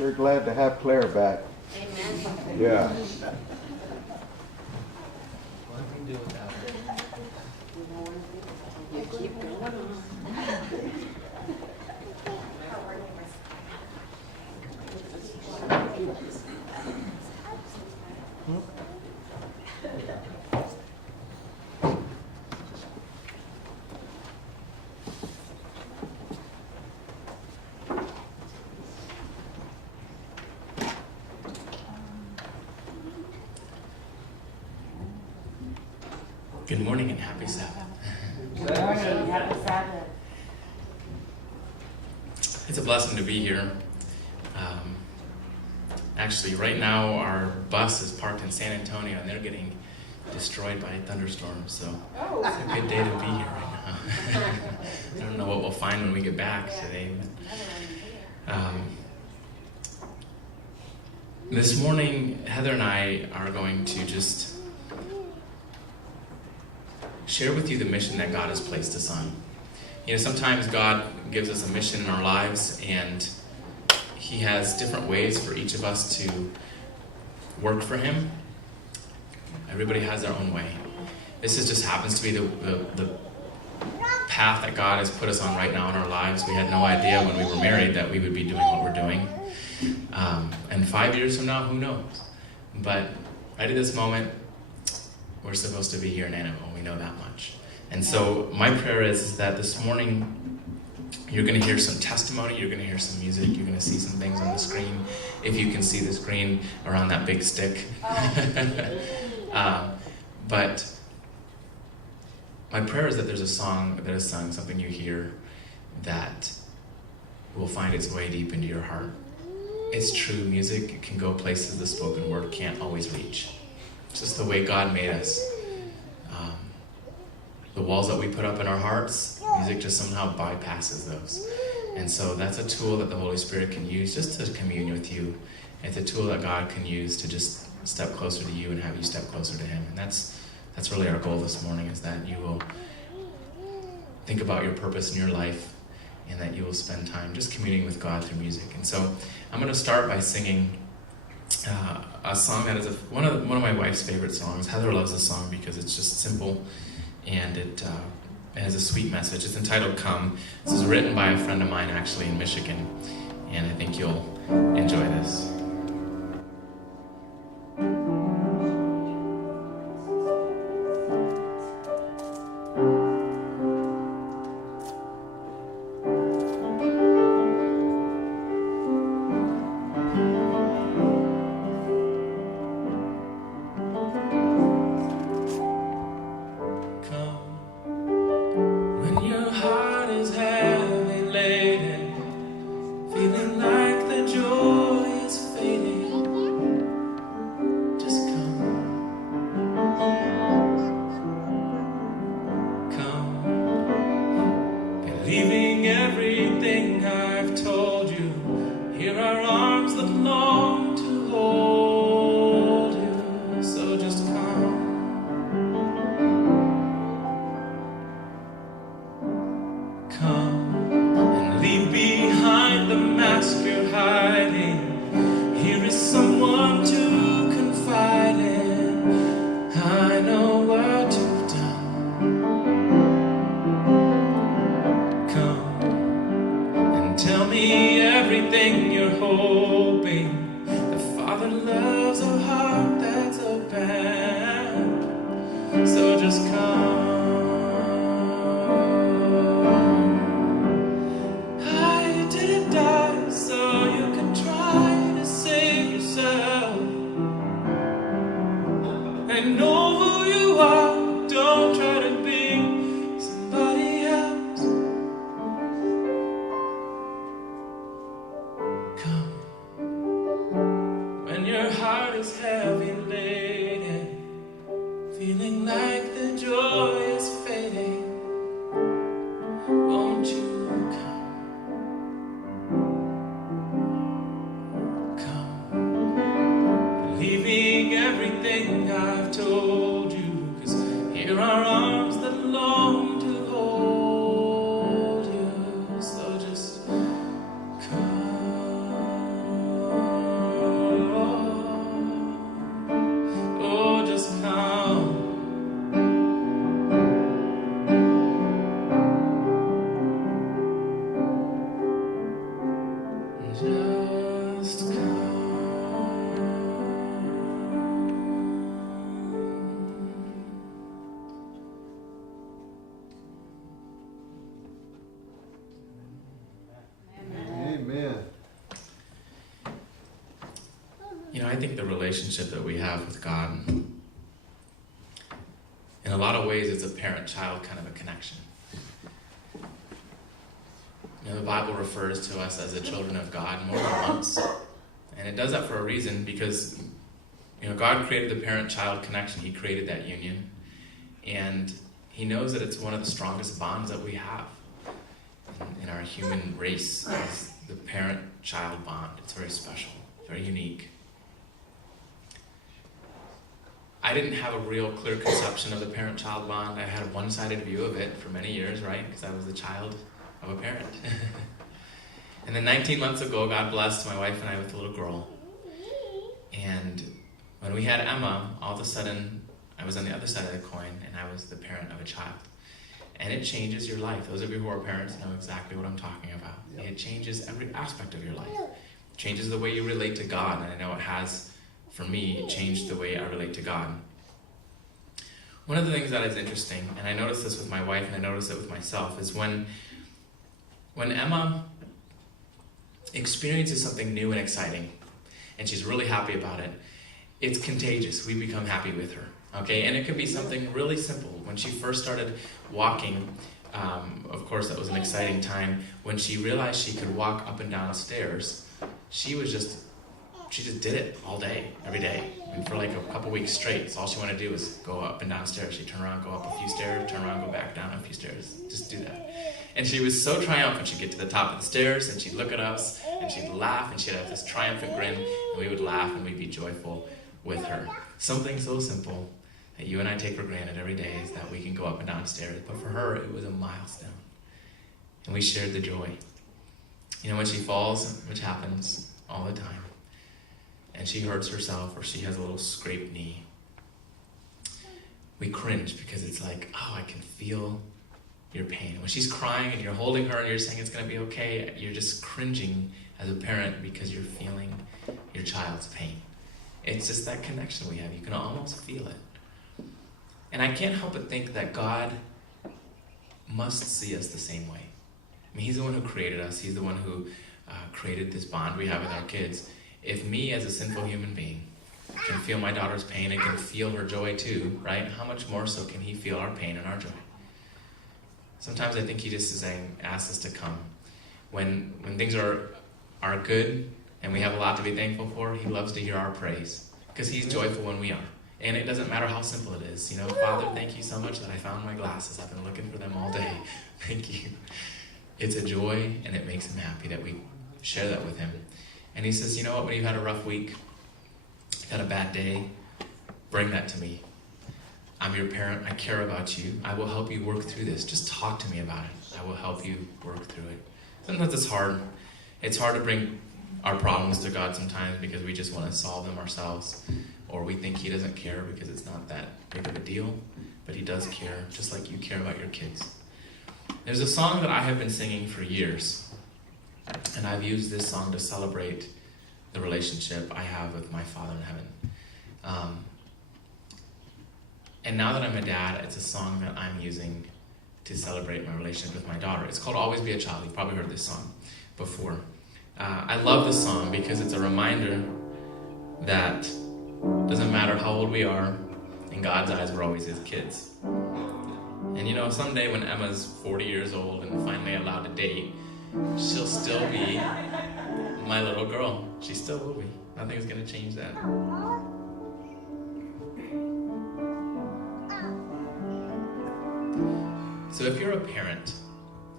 sure glad to have Claire back. Amen. Yeah. What can we do without it? You keep going on. Good morning and happy Sabbath. Good morning. Happy Sabbath. It's a blessing to be here. Actually, right now our bus is parked in San Antonio and they're getting destroyed by a thunderstorm, so it's a good day to be here right now. I don't know what we'll find when we get back today. But, this morning, Heather and I are going to just share with you the mission that God has placed us on. You know, sometimes God gives us a mission in our lives, and He has different ways for each of us to work for Him. Everybody has their own way. This just happens to be the path that God has put us on right now in our lives. We had no idea when we were married that we would be doing what we're doing. And 5 years from now, who knows? But right at this moment, we're supposed to be here in Annabelle. We know that much. And so my prayer is that this morning you're going to hear some testimony, you're going to hear some music, you're going to see some things on the screen, if you can see the screen around that big stick. But my prayer is that there's a song that is sung, something you hear that will find its way deep into your heart. It's true, music can go places the spoken word can't always reach. It's just the way God made us. The walls that we put up in our hearts, music just somehow bypasses those. And so that's a tool that the Holy Spirit can use just to commune with you. It's a tool that God can use to just step closer to you and have you step closer to Him. And that's really our goal this morning, is that you will think about your purpose in your life and that you will spend time just communing with God through music. And so I'm going to start by singing a song that is one of my wife's favorite songs. Heather loves this song because it's just simple and it has a sweet message. It's entitled Come. This is written by a friend of mine actually in Michigan, and I think you'll enjoy this. think the relationship that we have with God, in a lot of ways, it's a parent-child kind of a connection. You know, the Bible refers to us as the children of God more than once. And it does that for a reason, because, you know, God created the parent-child connection. He created that union. And he knows that it's one of the strongest bonds that we have in our human race, is the parent-child bond. It's very special, very unique. I didn't have a real clear conception of the parent-child bond. I had a one-sided view of it for many years, right? Because I was the child of a parent. And then 19 months ago, God blessed my wife and I with a little girl. And when we had Emma, all of a sudden, I was on the other side of the coin, and I was the parent of a child. And it changes your life. Those of you who are parents know exactly what I'm talking about. Yep. It changes every aspect of your life. It changes the way you relate to God, and I know it has, for me, changed the way I relate to God. One of the things that is interesting, and I noticed this with my wife, and I noticed it with myself, is when Emma experiences something new and exciting, and she's really happy about it, it's contagious. We become happy with her. Okay, and it could be something really simple. When she first started walking, of course that was an exciting time. When she realized she could walk up and down stairs, she just did it all day, every day. And for like a couple weeks straight, so all she wanted to do was go up and down stairs. She'd turn around, go up a few stairs, turn around, go back down a few stairs. Just do that. And she was so triumphant. She'd get to the top of the stairs, and she'd look at us, and she'd laugh, and she'd have this triumphant grin, and we would laugh, and we'd be joyful with her. Something so simple that you and I take for granted every day is that we can go up and down stairs. But for her, it was a milestone. And we shared the joy. You know, when she falls, which happens all the time, and she hurts herself or she has a little scraped knee, we cringe because it's like, oh, I can feel your pain. When she's crying and you're holding her and you're saying it's going to be okay, you're just cringing as a parent because you're feeling your child's pain. It's just that connection we have. You can almost feel it. And I can't help but think that God must see us the same way. I mean, he's the one who created us. He's the one who created this bond we have with our kids. If me, as a sinful human being, can feel my daughter's pain and can feel her joy too, right? How much more so can he feel our pain and our joy? Sometimes I think he just is saying, asks us to come. When things are good and we have a lot to be thankful for, he loves to hear our praise because he's joyful when we are. And it doesn't matter how simple it is. You know, Father, thank you so much that I found my glasses. I've been looking for them all day. Thank you. It's a joy, and it makes him happy that we share that with him. And he says, you know what, when you've had a rough week, you've had a bad day, bring that to me. I'm your parent. I care about you. I will help you work through this. Just talk to me about it. I will help you work through it. Sometimes it's hard. It's hard to bring our problems to God sometimes because we just want to solve them ourselves. Or we think he doesn't care because it's not that big of a deal. But he does care, just like you care about your kids. There's a song that I have been singing for years. And I've used this song to celebrate the relationship I have with my Father in heaven. And now that I'm a dad, it's a song that I'm using to celebrate my relationship with my daughter. It's called Always Be a Child. You've probably heard this song before. I love this song because it's a reminder that doesn't matter how old we are, in God's eyes, we're always his kids. And you know, someday when Emma's 40 years old and finally allowed to date, she'll still be my little girl. She still will be. Nothing's going to change that. So if you're a parent,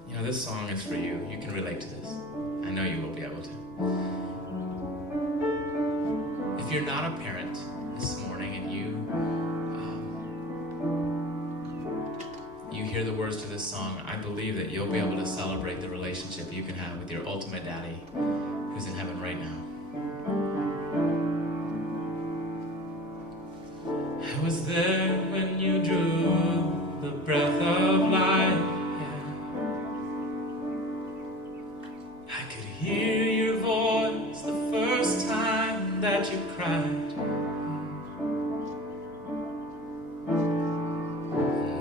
you know, this song is for you. You can relate to this. I know you will be able to. If you're not a parent this morning and you hear the words to this song, I believe that you'll be able to celebrate the relationship you can have with your ultimate daddy who's in heaven right now. I was there when you drew the breath of life. I could hear your voice the first time that you cried.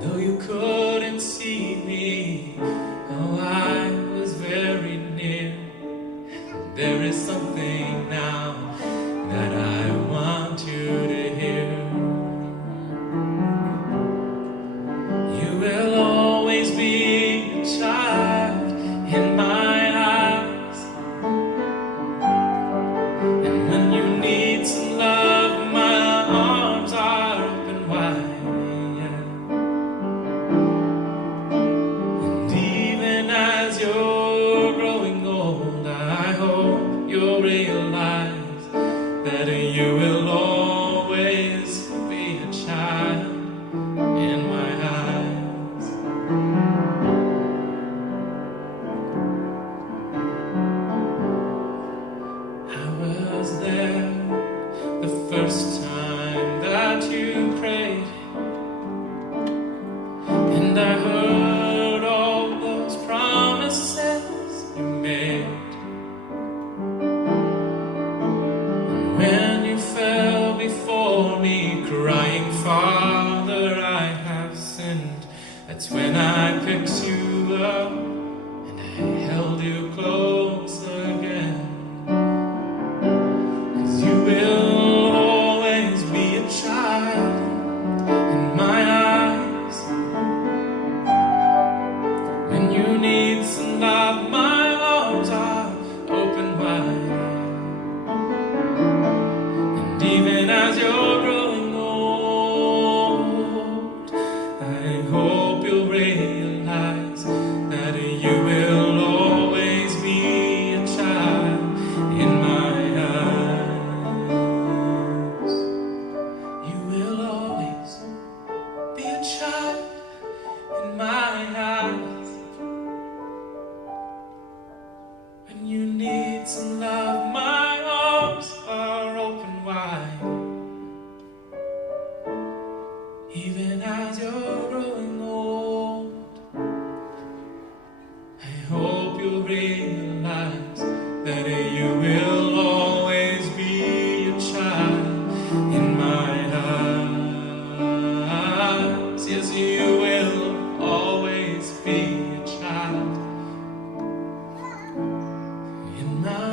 Though you couldn't see me, oh, I was very near. There is something now that I want first time that you prayed, and I heard all those promises you made. And when you fell before me crying, Father, I have sinned, that's when I picked you up and I held you close again. 'Cause you will always be a child in my eyes. When you need some love, my arms are open wide. And even as you're growing old, I hope you'll realize that you will always be a child in my eyes. You will always be a child in my eyes. When you need some love, my arms are open wide. Even as you're growing old, I hope you'll realize that you will always be a child in my eyes. Yes, you will always be a child in my eyes.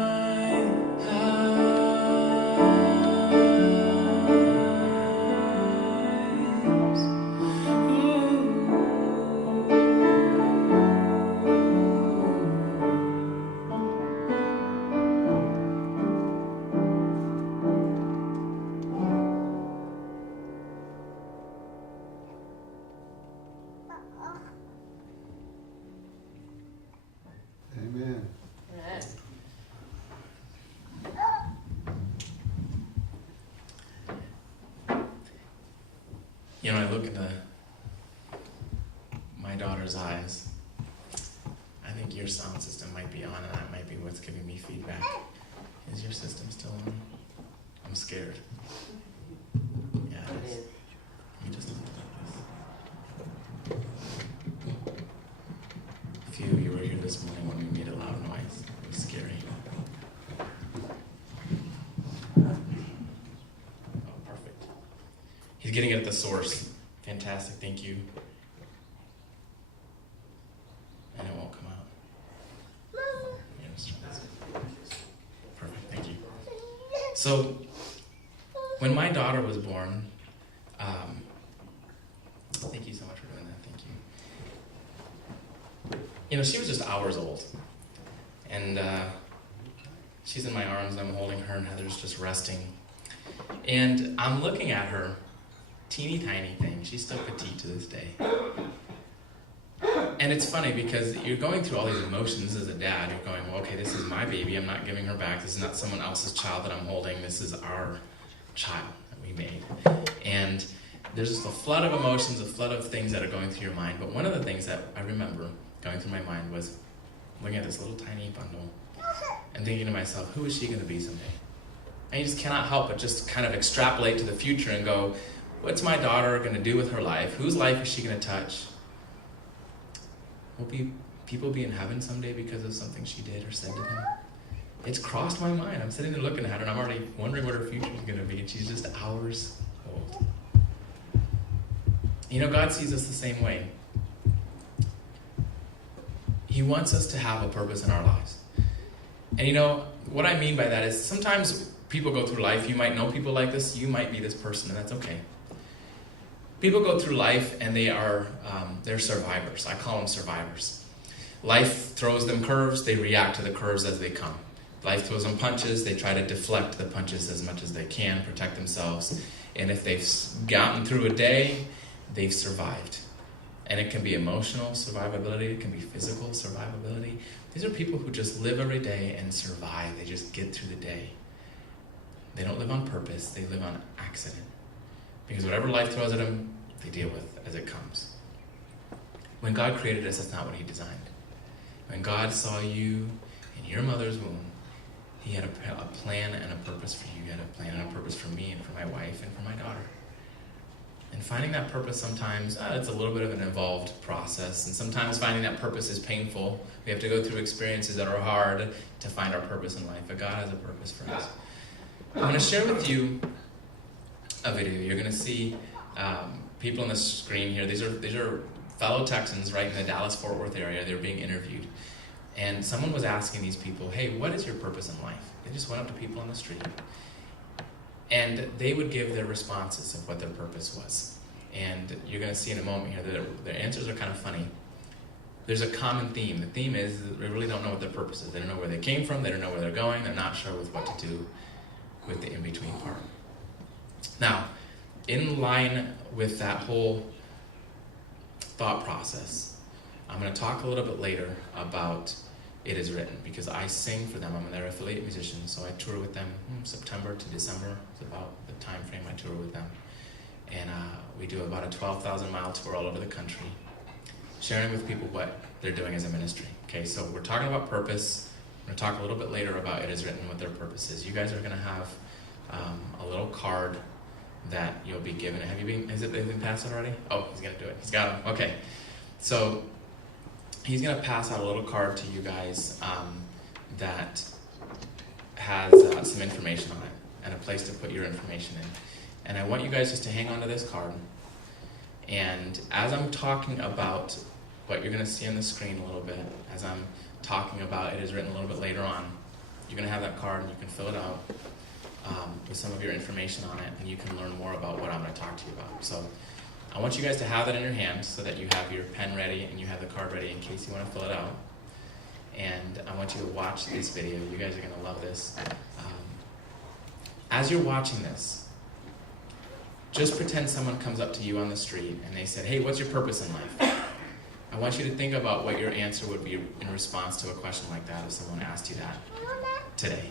Amen. You know, I look into my daughter's eyes. I think your sound system might be on, and that might be what's giving me feedback. Is your system still on? I'm scared. Yeah, it is. Let me just hold it like this. A few of you were here this morning when we made a loud noise. It was scary. Oh, perfect. He's getting it at the source. Fantastic, thank you. And it won't come out. Yeah, let's try this. Perfect, thank you. So, when my daughter was born, thank you so much for doing that, thank you. You know, she was just hours old. And she's in my arms, I'm holding her, and Heather's just resting. And I'm looking at her, teeny tiny thing. She's still petite to this day. And it's funny because you're going through all these emotions as a dad. You're going, well, okay, this is my baby. I'm not giving her back. This is not someone else's child that I'm holding. This is our child that we made. And there's just a flood of emotions, a flood of things that are going through your mind. But one of the things that I remember going through my mind was looking at this little tiny bundle and thinking to myself, who is she going to be someday? And you just cannot help but just kind of extrapolate to the future and go, what's my daughter going to do with her life? Whose life is she going to touch? Will people be in heaven someday because of something she did or said to them? It's crossed my mind. I'm sitting there looking at her and I'm already wondering what her future is going to be, and she's just hours old. You know, God sees us the same way. He wants us to have a purpose in our lives. And you know, what I mean by that is sometimes people go through life, you might know people like this, you might be this person, and that's okay. People go through life and they're survivors. I call them survivors. Life throws them curves, they react to the curves as they come. Life throws them punches, they try to deflect the punches as much as they can, protect themselves. And if they've gotten through a day, they've survived. And it can be emotional survivability, it can be physical survivability. These are people who just live every day and survive. They just get through the day. They don't live on purpose, they live on accident. Because whatever life throws at them, they deal with as it comes. When God created us, that's not what He designed. When God saw you in your mother's womb, He had a plan and a purpose for you. He had a plan and a purpose for me and for my wife and for my daughter. And finding that purpose sometimes, it's a little bit of an involved process. And sometimes finding that purpose is painful. We have to go through experiences that are hard to find our purpose in life. But God has a purpose for us. I'm going to share with you a video. You're going to see people on the screen here. These are fellow Texans right in the Dallas-Fort Worth area. They're being interviewed. And someone was asking these people, hey, what is your purpose in life? They just went up to people on the street. And they would give their responses of what their purpose was. And you're going to see in a moment here that their answers are kind of funny. There's a common theme. The theme is that they really don't know what their purpose is. They don't know where they came from. They don't know where they're going. They're not sure with what to do with the in-between part. Now, in line with that whole thought process, I'm going to talk a little bit later about It Is Written, because I sing for them. I'm their affiliate musician, so I tour with them September to December. It's about the time frame I tour with them. And we do about a 12,000-mile tour all over the country, sharing with people what they're doing as a ministry. Okay, so we're talking about purpose. We're going to talk a little bit later about It Is Written, what their purpose is. You guys are going to have a little card that you'll be given. Has it been passed already? Oh, he's going to do it. He's got them. Okay, so he's going to pass out a little card to you guys that has some information on it and a place to put your information in. And I want you guys just to hang on to this card. And as I'm talking about what you're going to see on the screen a little bit, as I'm talking about It Is Written a little bit later on, you're going to have that card and you can fill it out with some of your information on it, and you can learn more about what I'm going to talk to you about. So I want you guys to have that in your hand so that you have your pen ready and you have the card ready in case you want to fill it out. And I want you to watch this video. You guys are going to love this. As you're watching this, just pretend someone comes up to you on the street and they said, hey, what's your purpose in life? I want you to think about what your answer would be in response to a question like that if someone asked you that today.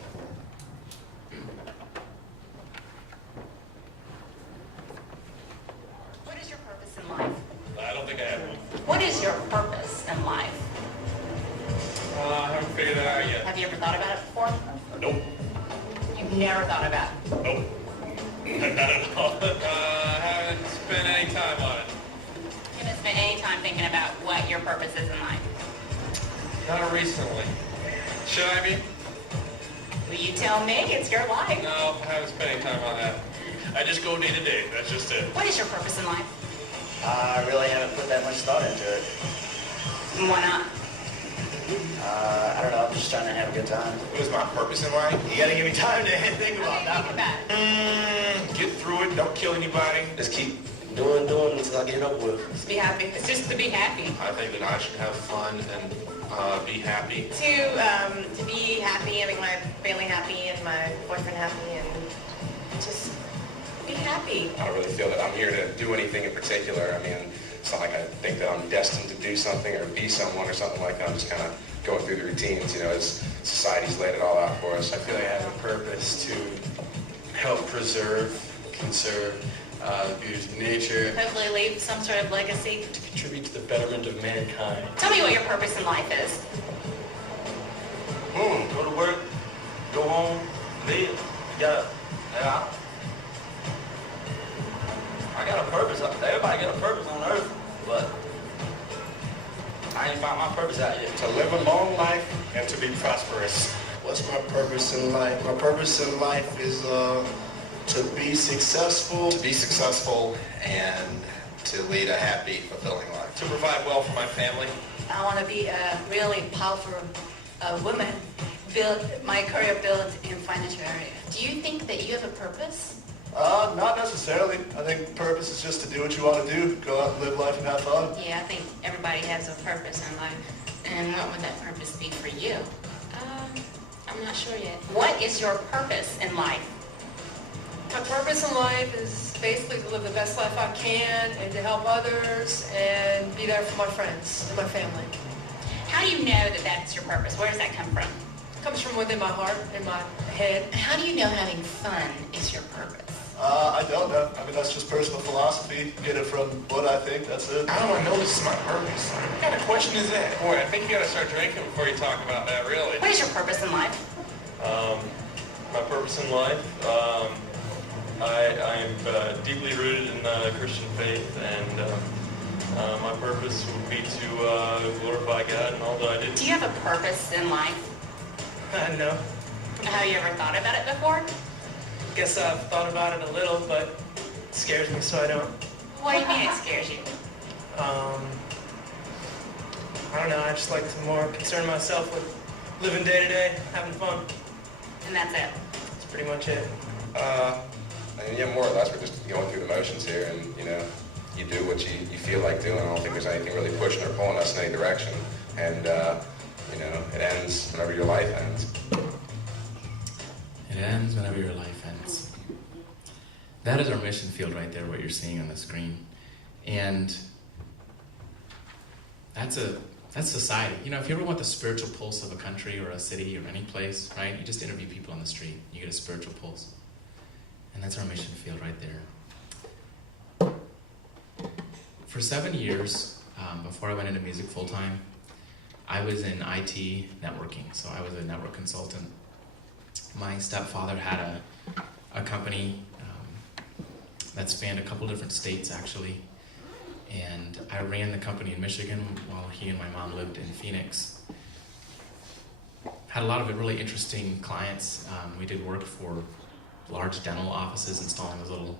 What is your purpose in life? I don't think I have one. What is your purpose in life? I haven't figured that out yet. Have you ever thought about it before? Nope. You've never thought about it. Nope. Not at all. I haven't spent any time on it. You haven't spent any time thinking about what your purpose is in life. Not recently. Should I be? Will you tell me? It's your life. No, I haven't spent any time on that. I just go day to day. That's just it. What is your purpose in life? I really haven't put that much thought into it. And why not? I don't know, I'm just trying to have a good time. What is my purpose in life? You gotta give me time to think about Okay, that think one. about it. Get through it. Don't kill anybody. Just keep doing until I get it over with. Just be happy. It's just to be happy. I think that I should have fun and be happy. To be happy, having my family happy and my boyfriend happy, and just be happy. I don't really feel that I'm here to do anything in particular. I mean, it's not like I think that I'm destined to do something or be someone or something like that. I'm just kind of going through the routines, you know, as society's laid it all out for us. I feel like I have a purpose to help preserve, conserve the beauties of nature, Hopefully leave some sort of legacy. to contribute to the betterment of mankind. Tell me what your purpose in life is. Go to work, go home, live. I got a purpose. Everybody got a purpose on earth, but I ain't found my purpose out yet. To live a long life and to be prosperous. What's my purpose in life? My purpose in life is to be successful. To be successful and to lead a happy, fulfilling life. To provide well for my family. I want to be a really powerful woman, build my career built in financial area. Do you think that you have a purpose? Not necessarily. I think purpose is just to do what you want to do. Go out and live life and have fun. Yeah, I think everybody has a purpose in life. And what would that purpose be for you? I'm not sure yet. What is your purpose in life? My purpose in life is basically to live the best life I can and to help others and be there for my friends and my family. How do you know that that's your purpose? Where does that come from? It comes from within my heart and my head. How do you know having fun is your purpose? I don't know. I mean, that's just personal philosophy. Get it from what I think. That's it. How do I know this is my purpose? What kind of question is that? Boy, I think you gotta start drinking before you talk about that, really. What is your purpose in life? My purpose in life, I am deeply rooted in the Christian faith, and my purpose would be to glorify God in all that I do. Do you have a purpose in life? No. Have you ever thought about it before? Guess I've thought about it a little, but it scares me, so I don't. What do you mean it scares you? I don't know. I just like to more concern myself with living day to day, having fun. And that's it. That's pretty much it. I mean, yeah, more or less we're just going through the motions here, and you do what you feel like doing. I don't think there's anything really pushing or pulling us in any direction, and it ends whenever your life ends. It ends whenever your life ends. That is our mission field right there, what you're seeing on the screen. And that's society. If you ever want the spiritual pulse of a country or a city or any place, right? You just interview people on the street. You get a spiritual pulse. And that's our mission field right there. For 7 years, before I went into music full-time, I was in IT networking. So I was a network consultant. My stepfather had a company that spanned a couple different states, actually. And I ran the company in Michigan while he and my mom lived in Phoenix. Had a lot of really interesting clients. We did work for large dental offices, installing those little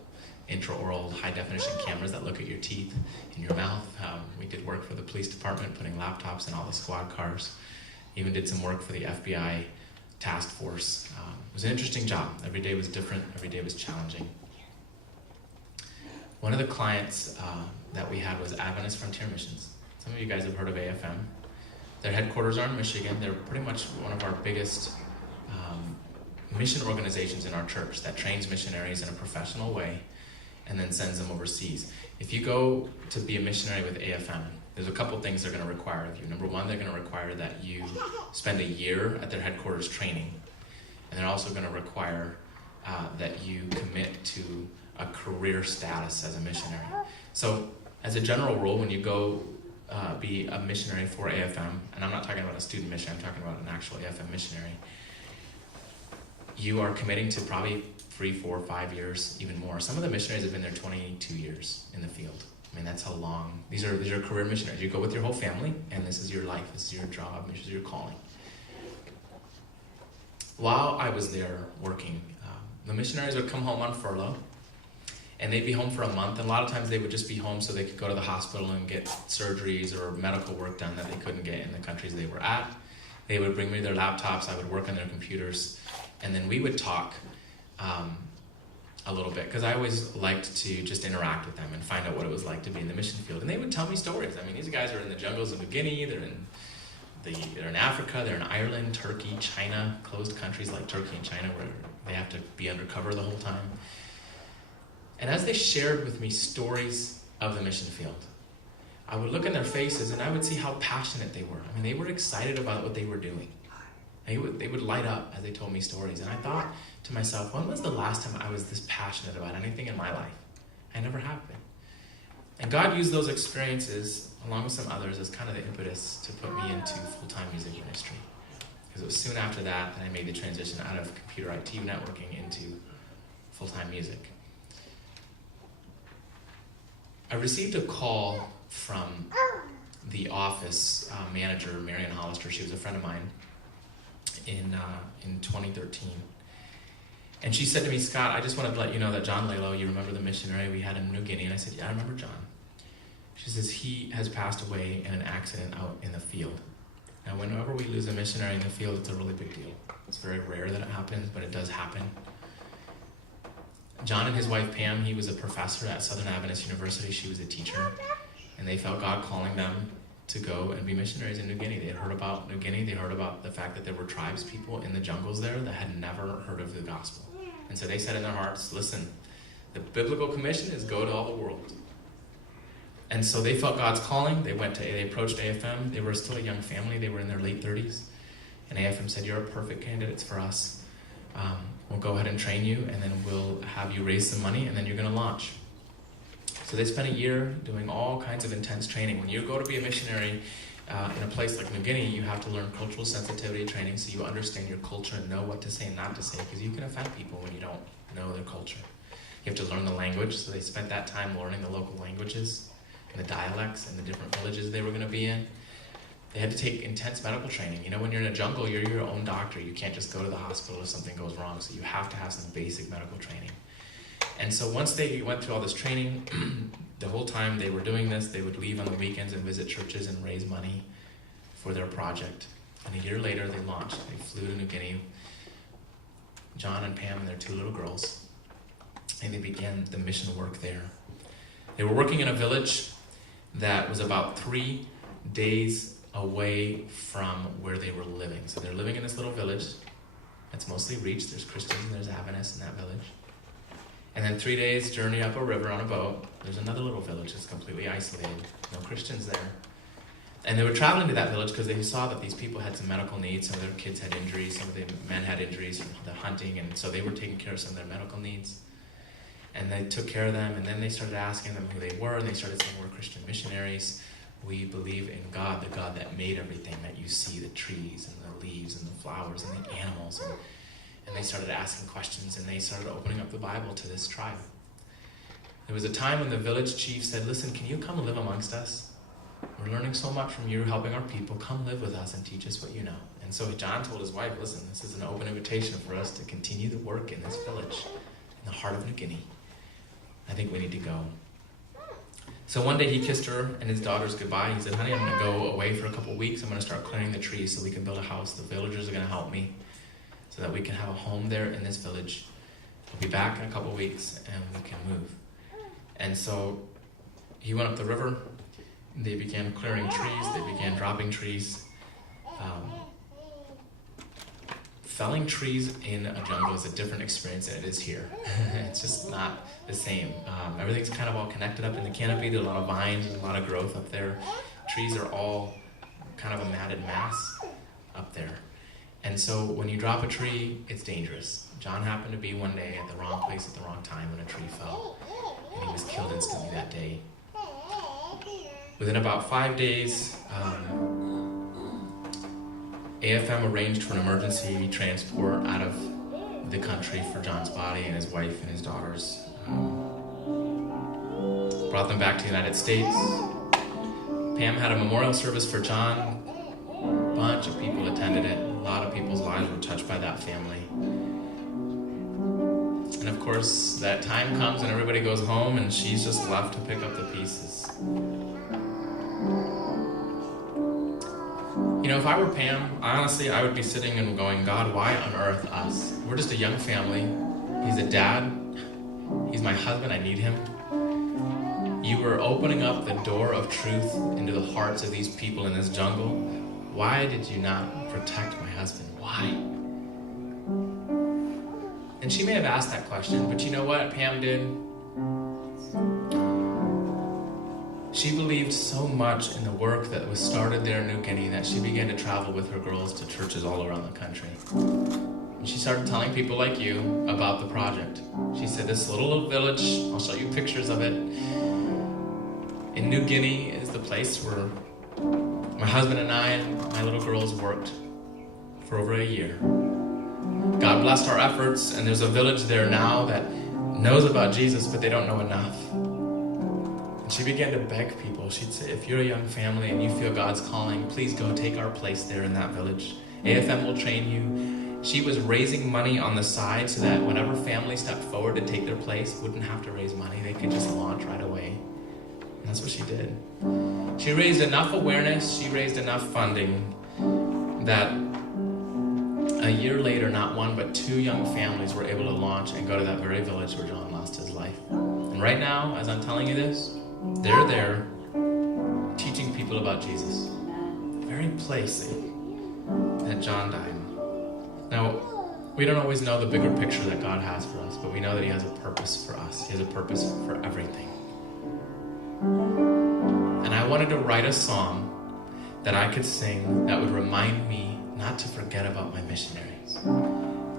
intraoral high-definition cameras that look at your teeth in your mouth. We did work for the police department, putting laptops in all the squad cars. Even did some work for the FBI task force. It was an interesting job. Every day was different. Every day was challenging. One of the clients that we had was Adventist Frontier Missions. Some of you guys have heard of AFM. Their headquarters are in Michigan. They're pretty much one of our biggest mission organizations in our church that trains missionaries in a professional way and then sends them overseas. If you go to be a missionary with AFM, there's a couple things they're going to require of you. Number one, they're going to require that you spend a year at their headquarters training. And they're also going to require that you commit to a career status as a missionary. So as a general rule, when you go be a missionary for AFM, and I'm not talking about a student mission, I'm talking about an actual AFM missionary, you are committing to probably 3, 4, 5 years, even more. Some of the missionaries have been there 22 years in the field. I mean, that's how long. These are career missionaries. You go with your whole family, and this is your life, this is your job, this is your calling. While I was there working, the missionaries would come home on furlough, and they'd be home for a month, and a lot of times they would just be home so they could go to the hospital and get surgeries or medical work done that they couldn't get in the countries they were at. They would bring me their laptops, I would work on their computers, and then we would talk a little bit, because I always liked to just interact with them and find out what it was like to be in the mission field. And they would tell me stories. I mean, these guys are in the jungles of New Guinea, they're in Africa, they're in Ireland, Turkey, China, closed countries like Turkey and China where they have to be undercover the whole time. And as they shared with me stories of the mission field, I would look in their faces and I would see how passionate they were. I mean, they were excited about what they were doing. They would light up as they told me stories. And I thought to myself, when was the last time I was this passionate about anything in my life? I never have been. And God used those experiences, along with some others, as kind of the impetus to put me into full-time music ministry. Because it was soon after that I made the transition out of computer IT networking into full-time music. I received a call from the office manager, Marian Hollister. She was a friend of mine in 2013. And she said to me, Scott, I just wanted to let you know that John Lalo, you remember the missionary we had in New Guinea? And I said, yeah, I remember John. She says, he has passed away in an accident out in the field. Now, whenever we lose a missionary in the field, it's a really big deal. It's very rare that it happens, but it does happen. John and his wife, Pam, he was a professor at Southern Adventist University. She was a teacher. And they felt God calling them to go and be missionaries in New Guinea. They had heard about New Guinea. They heard about the fact that there were tribes people in the jungles there that had never heard of the gospel. And so they said in their hearts, listen, the biblical commission is go to all the world. And so they felt God's calling. They approached AFM. They were still a young family. They were in their late 30s. And AFM said, you're a perfect candidate for us. We'll go ahead and train you, and then we'll have you raise some money, and then you're going to launch. So they spent a year doing all kinds of intense training. When you go to be a missionary, In a place like New Guinea, you have to learn cultural sensitivity training so you understand your culture and know what to say and not to say, because you can offend people when you don't know their culture. You have to learn the language, so they spent that time learning the local languages and the dialects and the different villages they were going to be in. They had to take intense medical training. You know, when you're in a jungle, you're your own doctor. You can't just go to the hospital if something goes wrong, so you have to have some basic medical training. And so once they went through all this training, the whole time they were doing this, they would leave on the weekends and visit churches and raise money for their project. And a year later, they launched. They flew to New Guinea, John and Pam and their 2 little girls, and they began the mission work there. They were working in a village that was about 3 days away from where they were living. So they're living in this little village that's mostly reached. There's Christians and there's Adventists in that village. And then 3 days journey up a river on a boat, there's another little village that's completely isolated. No Christians there. And they were traveling to that village because they saw that these people had some medical needs. Some of their kids had injuries. Some of the men had injuries from the hunting. And so they were taking care of some of their medical needs. And they took care of them. And then they started asking them who they were. And they started saying, we're Christian missionaries. We believe in God, the God that made everything that you see, the trees and the leaves and the flowers and the animals. And they started asking questions, and they started opening up the Bible to this tribe. There was a time when the village chief said, listen, can you come live amongst us? We're learning so much from you, helping our people. Come live with us and teach us what you know. And so John told his wife, listen, this is an open invitation for us to continue the work in this village, in the heart of New Guinea. I think we need to go. So one day he kissed her and his daughters goodbye. He said, honey, I'm going to go away for a couple of weeks. I'm going to start clearing the trees so we can build a house. The villagers are going to help me so that we can have a home there in this village. I'll be back in a couple of weeks and we can move. And so he went up the river. They began clearing trees. They began dropping trees. Felling trees in a jungle is a different experience than it is here. It's just not the same. Everything's kind of all connected up in the canopy. There's a lot of vines and a lot of growth up there. Trees are all kind of a matted mass up there. And so when you drop a tree, it's dangerous. John happened to be one day at the wrong place at the wrong time when a tree fell. And he was killed instantly that day. Within about 5 days, AFM arranged for an emergency transport out of the country for John's body and his wife and his daughters. Brought them back to the United States. Pam had a memorial service for John. A bunch of people attended it. A lot of people's lives were touched by that family. And of course, that time comes and everybody goes home and she's just left to pick up the pieces. You know, if I were Pam, honestly, I would be sitting and going, God, why on earth us? We're just a young family. He's a dad. He's my husband. I need him. You were opening up the door of truth into the hearts of these people in this jungle. Why did you not protect my husband? Why? And she may have asked that question, but you know what Pam did? She believed so much in the work that was started there in New Guinea that she began to travel with her girls to churches all around the country. And she started telling people like you about the project. She said, this little village, I'll show you pictures of it, in New Guinea is the place where my husband and I and my little girls worked for over a year. God blessed our efforts, and there's a village there now that knows about Jesus, but they don't know enough. And she began to beg people. She'd say, if you're a young family and you feel God's calling, please go take our place there in that village. AFM will train you. She was raising money on the side so that whenever families stepped forward to take their place, wouldn't have to raise money. They could just launch right away. And that's what she did. She raised enough awareness, she raised enough funding that a year later, not one but 2 young families were able to launch and go to that very village where John lost his life. And right now, as I'm telling you this, they're there teaching people about Jesus. The very place that John died. Now, we don't always know the bigger picture that God has for us, but we know that he has a purpose for us. He has a purpose for everything. And I wanted to write a song that I could sing that would remind me not to forget about my missionaries.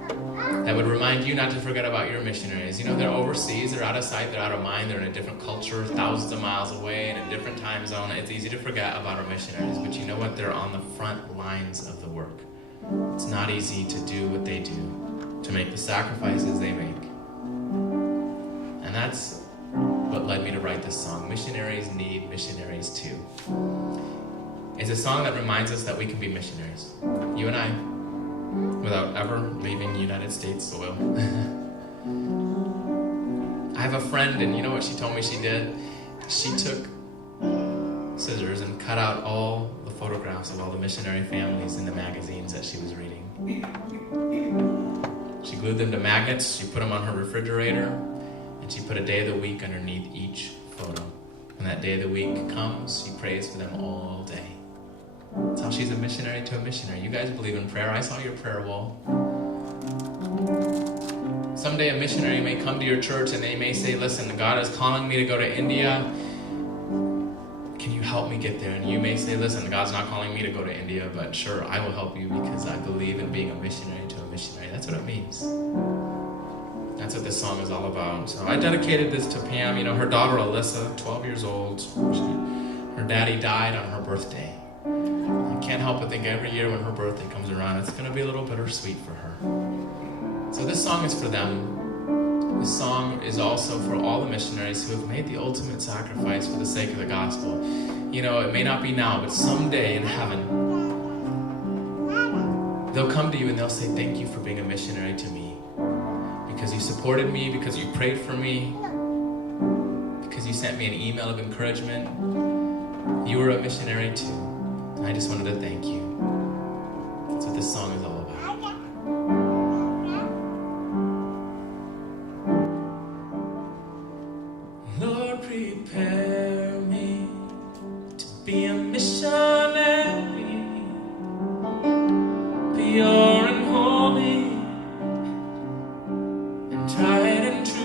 that would remind you not to forget about your missionaries. You know, they're overseas, they're out of sight, they're out of mind, they're in a different culture, thousands of miles away, in a different time zone. It's easy to forget about our missionaries, but you know what? They're on the front lines of the work. It's not easy to do what they do, to make the sacrifices they make. And that's what led me to write this song, Missionaries Need Missionaries Too. It's a song that reminds us that we can be missionaries. You and I, without ever leaving United States soil. I have a friend, and you know what she told me she did? She took scissors and cut out all the photographs of all the missionary families in the magazines that she was reading. She glued them to magnets, she put them on her refrigerator, and she put a day of the week underneath each photo. When that day of the week comes, she prays for them all day. That's how she's a missionary to a missionary. You guys believe in prayer. I saw your prayer wall. Someday a missionary may come to your church and they may say, listen, God is calling me to go to India. Can you help me get there? And you may say, listen, God's not calling me to go to India, but sure, I will help you because I believe in being a missionary to a missionary. That's what it means. That's what this song is all about. So I dedicated this to Pam. You know, her daughter Alyssa, 12 years old. Her daddy died on her birthday. I can't help but think every year when her birthday comes around, it's going to be a little bittersweet for her. So this song is for them. This song is also for all the missionaries who have made the ultimate sacrifice for the sake of the gospel. You know, it may not be now, but someday in heaven, they'll come to you and they'll say, thank you for being a missionary to me. Because you supported me, because you prayed for me, because you sent me an email of encouragement. You were a missionary too. And I just wanted to thank you. That's what this song is all about. Lord, prepare me to be a missionary, pure and holy, and tried and true,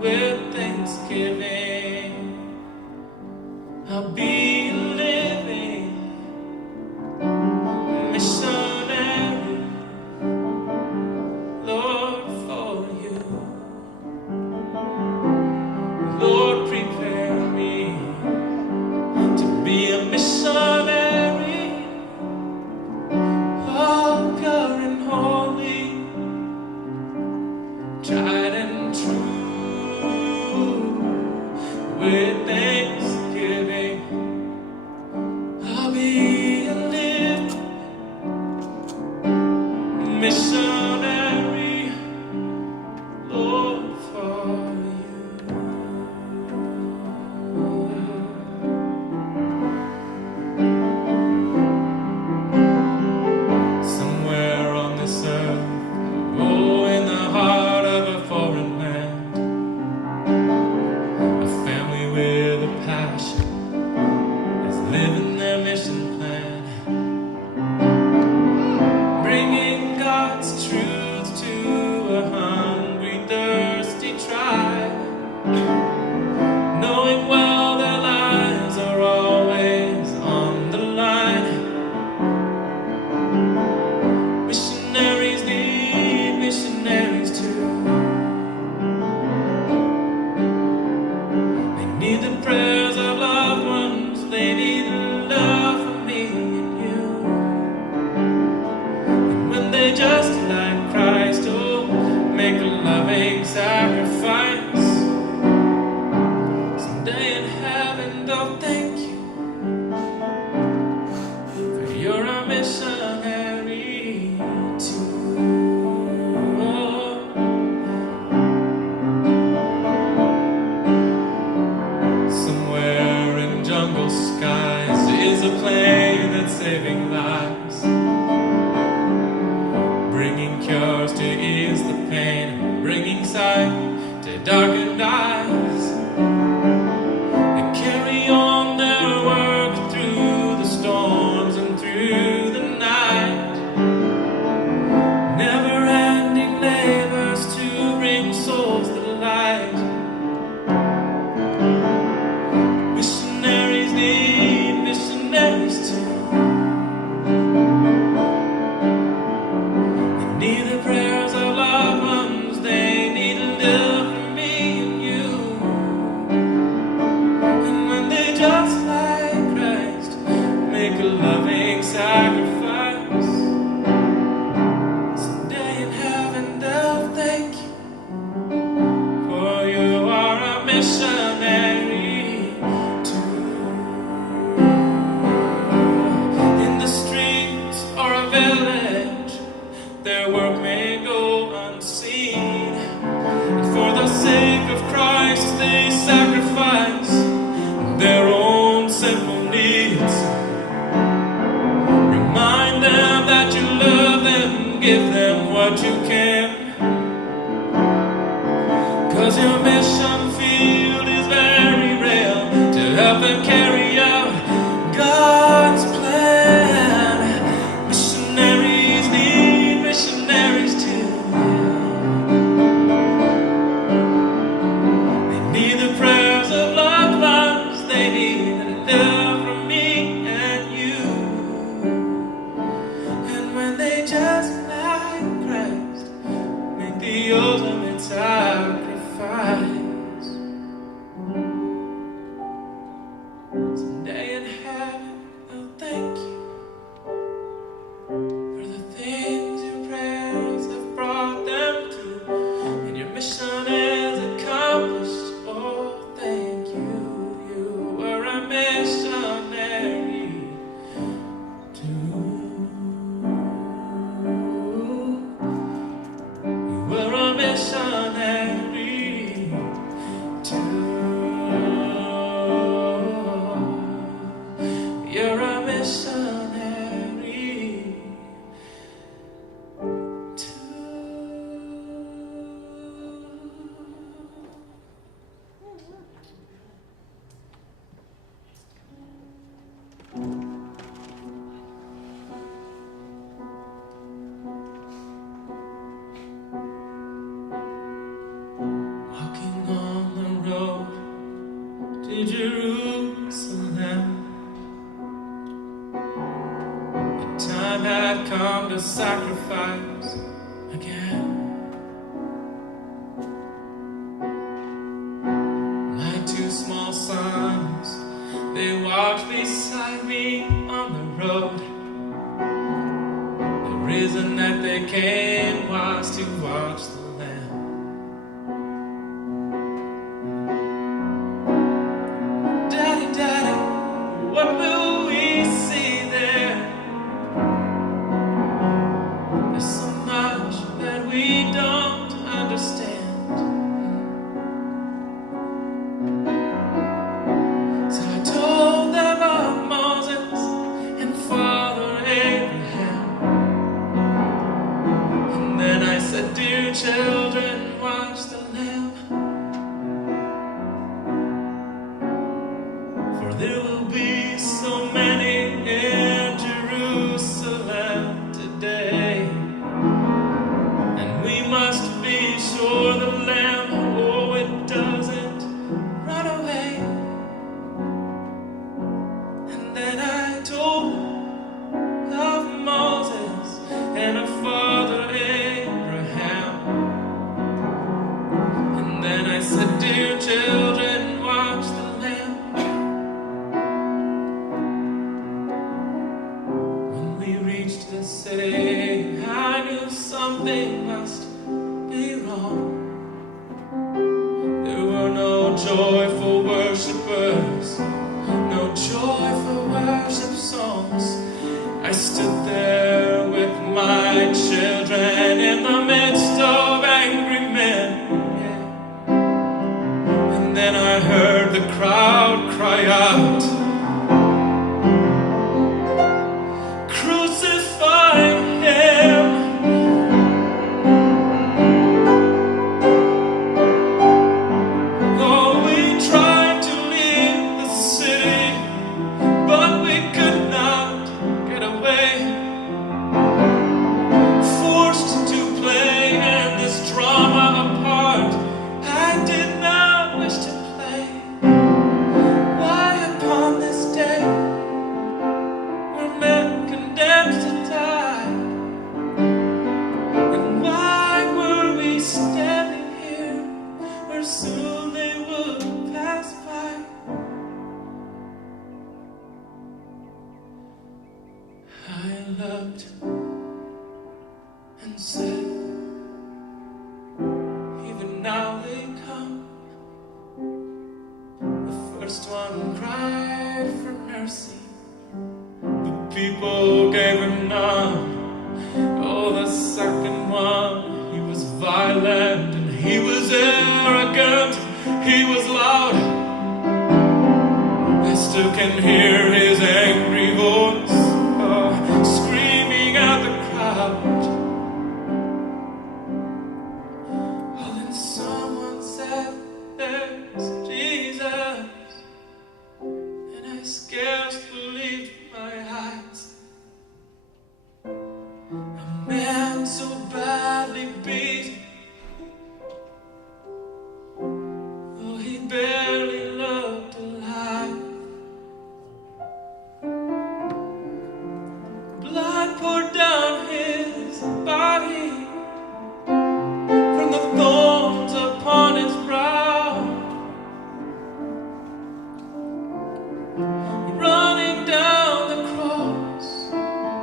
with thanksgiving. I'll be a living missionary, Lord, for you. Lord, prepare me to be a missionary, oh, pure and holy, tried and true, with thanksgiving. I'll be a living missionary, Lord, for you. Somewhere on this earth, oh, in the heart of a foreign land, a family with a passion is living their mission plan, bringing God's truth to a hungry, thirsty tribe, knowing well their lives are always on the line. Missionaries need missionaries too. They need the prayers of loved ones. They need the love from me and you. And when they just like Christ, oh, make a loving sacrifice, someday in heaven they'll thank you, for you're a missionary too. Somewhere in jungle skies is a plane that's saving lives, bringing cures to ease the pain, bringing sight to darkened eyes. They carry on their work through the storms and through the night, never-ending labors to bring souls to light. Missionaries need missionaries too. do for me and you. And when they just like Christ make a loving sacrifice, someday in heaven they'll thank you, for you are a missionary too. In the streets or a village, their work may go unseen, and for the sake of Christ they sacrifice their own simple needs. Remind them that you love them, give them what you can, 'cause your mission field is very real, to help them carry out God's plan. Missionaries need missionaries too. They need the prayers of loved ones, they need the love from me and you. And when they just like Christ make the ultimate sacrifice, someday in heaven they'll thank you for the things your prayers have brought them to, and your mission is accomplished. Oh, thank you. You were a missionary too. You were a missionary too. You're a missionary too. Walking on the road to Jerusalem, the time had come to sacrifice again. My two small sons, they walked beside me on the road. The reason that they came was to watch the Lamb. Daddy, Daddy, what will we see there? There's so much that we don't understand. So I told them of Moses and Father Abraham. And then I said, dear children, watch the Lamb. For there will be so many in Jerusalem today, and we must be sure the Lamb, oh, it doesn't run away. And then I told of Moses and of Father Abraham. And then I said, dear children, watch the Lamb. When we reached the city, I knew something must be wrong. There were no joyful worshipers, no joyful worship songs. I stood there with my children in the midst of angry men. Yeah. And then I heard the crowd cry out, crucify him. Oh, we tried to leave the city, but we could not get away. Forced to play in this drama a part I did not wish to play. Why upon soon they would pass by. I loved and said, even now they come. The first one cried for mercy, the people gave him none. Oh, the second one, he was violent and he was arrogant, he was loud. I still can hear his angry voice screaming at the crowd. Oh, then someone said, there's Jesus, and I scarce believed my eyes. A man so badly beat, oh, he barely looked alive. Blood poured down his body from the thorns upon his brow, running down the cross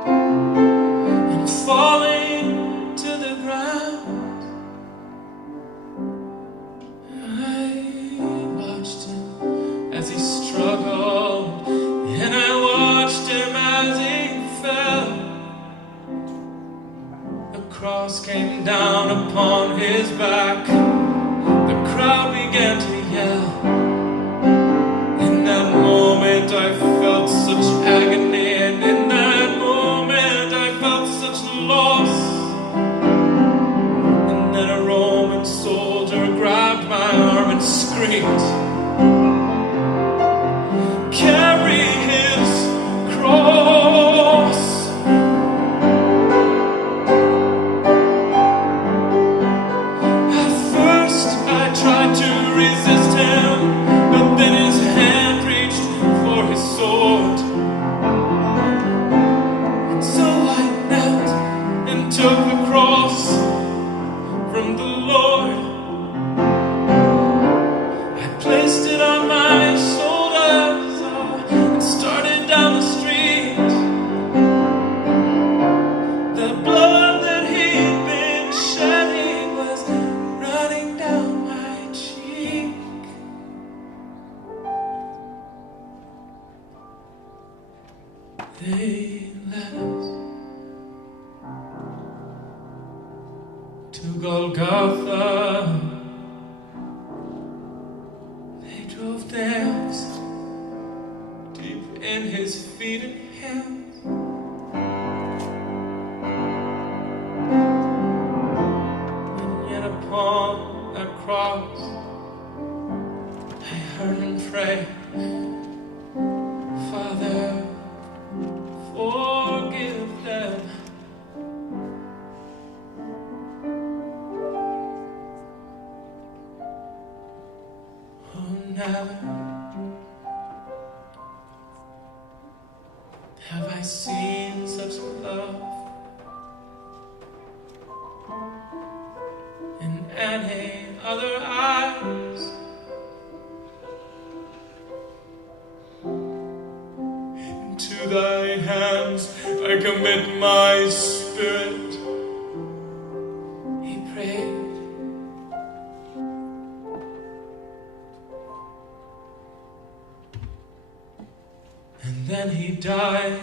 and falling to the ground. I watched him as he struggled, and I watched him as he fell. The cross came down upon his back. The crowd began to yell. In that moment I felt such agony, and in that moment I felt such loss. And then a Roman soldier grabbed my arm and screamed, carry his cross. At first I tried to resist him, but then his hand reached for his sword. And so I knelt and took the cross from the Lord. I placed it on my shoulders and started down the street. The blood that he'd been shedding was running down my cheek. They led us to Golgotha. They drove nails deep in his feet and hands. And yet upon that cross I heard him pray, Father, forgive them. Oh, never have I seen such love in any other eyes. Into thy hands I commit my spirit, he prayed. And then he died.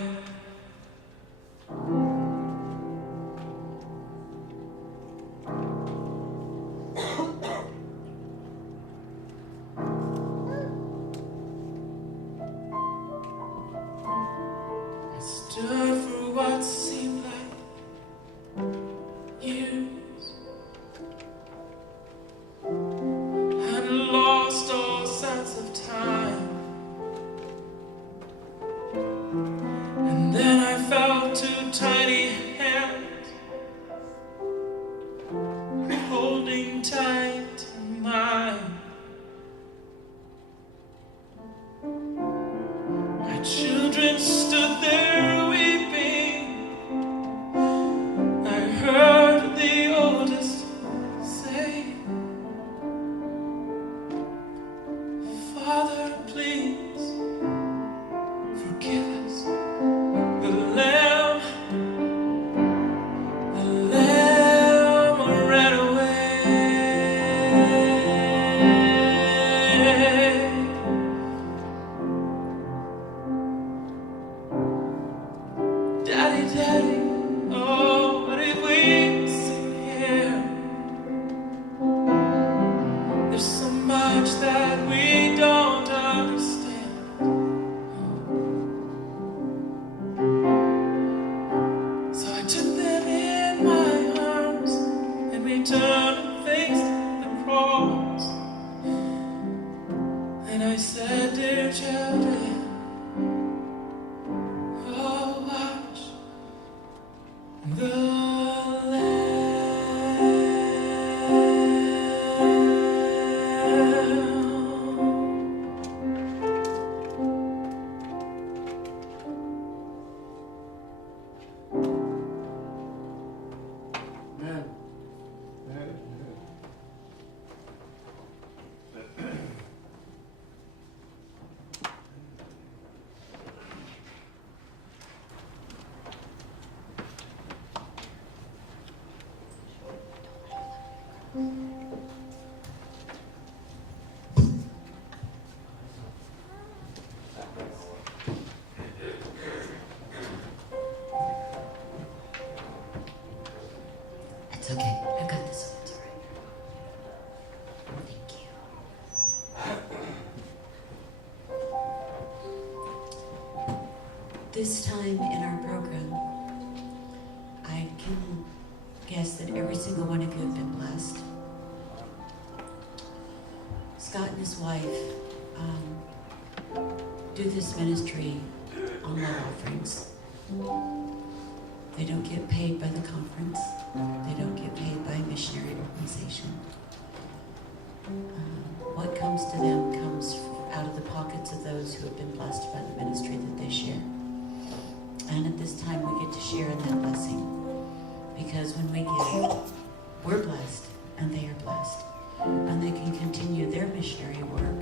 I stood for what seemed like years and lost all sense of time. And much that we don't understand. So I took them in my arms, and we turned and faced the cross. And I said, dear children, oh, watch the It's okay. I've got this one. It's all right. Thank you. This time in our program, I can guess that every single one of you have been blessed. Scott and his wife do this ministry on love offerings. They don't get paid by the conference. They don't get paid by a missionary organization. What comes to them comes out of the pockets of those who have been blessed by the ministry that they share. And at this time we get to share in that blessing. Because when we give, we're blessed and they are blessed. And they can continue their missionary work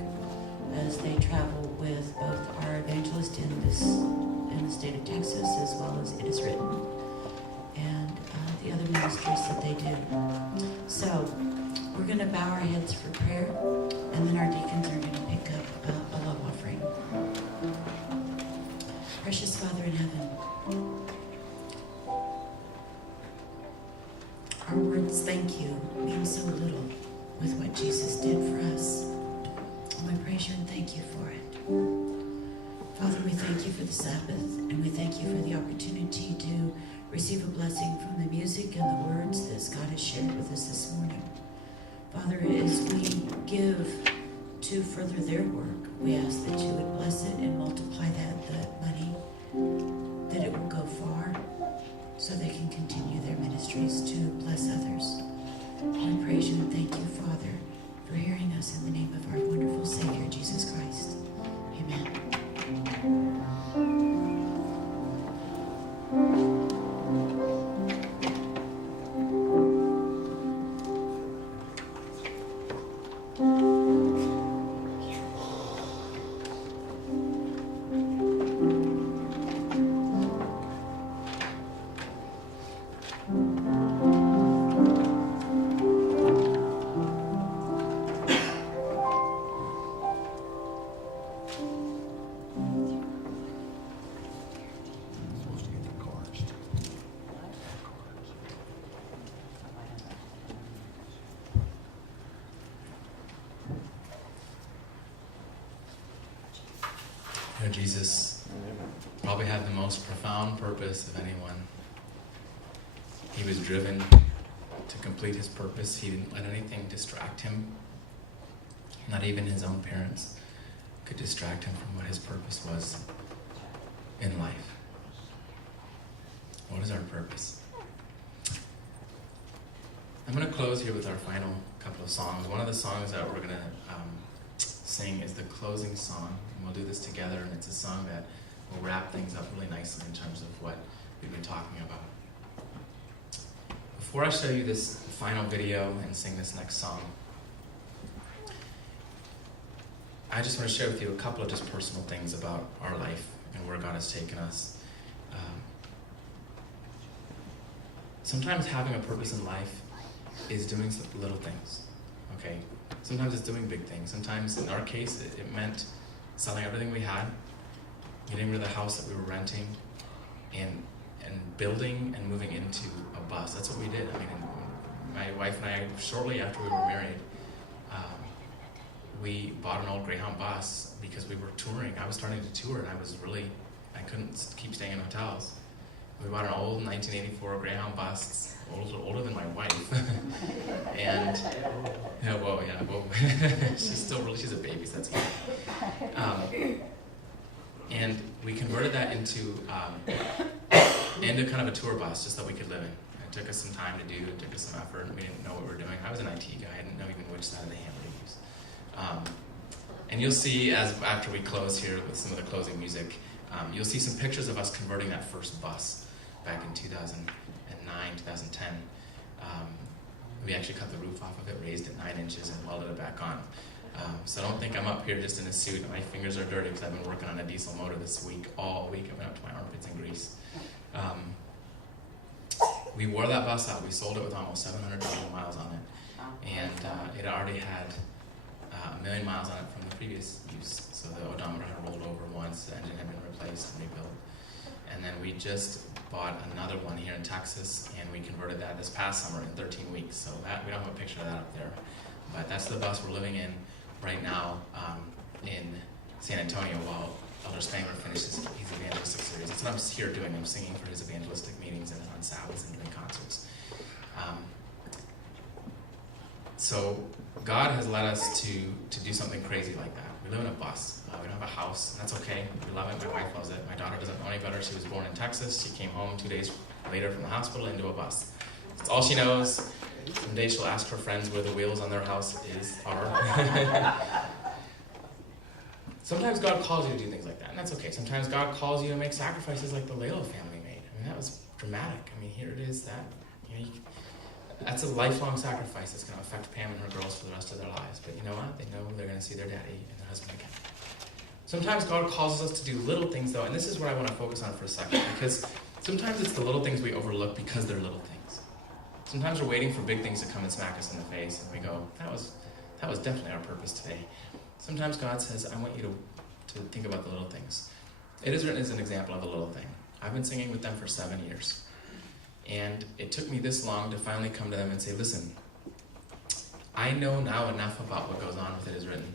as they travel with both our evangelist in the state of Texas as well as It Is Written, and the other ministries that they do. So we're going to bow our heads for prayer, and then our deacons are going to pick up a love offering. Precious Father in heaven, our words thank you mean so little with what Jesus did for us. And we praise you and thank you for it. Father, we thank you for the Sabbath, and we thank you for the opportunity to receive a blessing from the music and the words that Scott has shared with us this morning. Father, as we give to further their work, we ask that you would bless it and multiply that money, that it will go far, so they can continue their ministries to bless others. We praise you and thank you, Father, for hearing us in the name of our wonderful Savior, Jesus Christ. Amen. Jesus probably had the most profound purpose of anyone. He was driven to complete his purpose. He didn't let anything distract him. Not even his own parents could distract him from what his purpose was in life. What is our purpose? I'm going to close here with our final couple of songs. One of the songs that we're going to sing is the closing song, and we'll do this together, and it's a song that will wrap things up really nicely in terms of what we've been talking about. Before I show you this final video and sing this next song, I just want to share with you a couple of just personal things about our life and where God has taken us. Sometimes having a purpose in life is doing some little things, okay? Sometimes it's doing big things. Sometimes, in our case, it meant selling everything we had, getting rid of the house that we were renting, and building and moving into a bus. That's what we did. I mean, my wife and I, shortly after we were married, we bought an old Greyhound bus because we were touring. I was starting to tour, and I couldn't keep staying in hotels. We bought an old 1984 Greyhound bus, older than my wife. And, she's a baby, so that's good. And we converted that into kind of a tour bus just that we could live in. It took us some time to do, it took us some effort, and we didn't know what we were doing. I was an IT guy, I didn't know even which side of the hammer to use. And you'll see, after we close here with some of the closing music, you'll see some pictures of us converting that first bus back in 2009, 2010. We actually cut the roof off of it, raised it 9 inches, and welded it back on. So don't think I'm up here just in a suit. My fingers are dirty because I've been working on a diesel motor this week, all week. I went up to my armpits in grease. We wore that bus out. We sold it with almost 700,000 miles on it. And it already had 1 million miles on it from the previous use. So the odometer had rolled over once, the engine had been replaced and rebuilt. And then we just bought another one here in Texas, and we converted that this past summer in 13 weeks. So that we don't have a picture of that up there. But that's the bus we're living in right now in San Antonio while Elder Spangler finishes his evangelistic series. That's what I'm here doing. I'm singing for his evangelistic meetings and on Sabbaths and doing concerts. So God has led us to do something crazy like that. We live in a bus. We don't have a house. That's okay. We love it. My wife loves it. My daughter doesn't know any better. She was born in Texas. She came home 2 days later from the hospital into a bus. That's all she knows. Someday she'll ask her friends where the wheels on their house are. Sometimes God calls you to do things like that, and that's okay. Sometimes God calls you to make sacrifices like the Layla family made. I mean, that was dramatic. I mean, here it is that, that's a lifelong sacrifice that's going to affect Pam and her girls for the rest of their lives. But you know what? They know they're going to see their daddy and their husband again. Sometimes God calls us to do little things, though, and this is what I want to focus on for a second, because sometimes it's the little things we overlook because they're little things. Sometimes we're waiting for big things to come and smack us in the face, and we go, that was definitely our purpose today. Sometimes God says, I want you to think about the little things. It is written as an example of a little thing. I've been singing with them for 7 years. And it took me this long to finally come to them and say, listen, I know now enough about what goes on with It Is Written.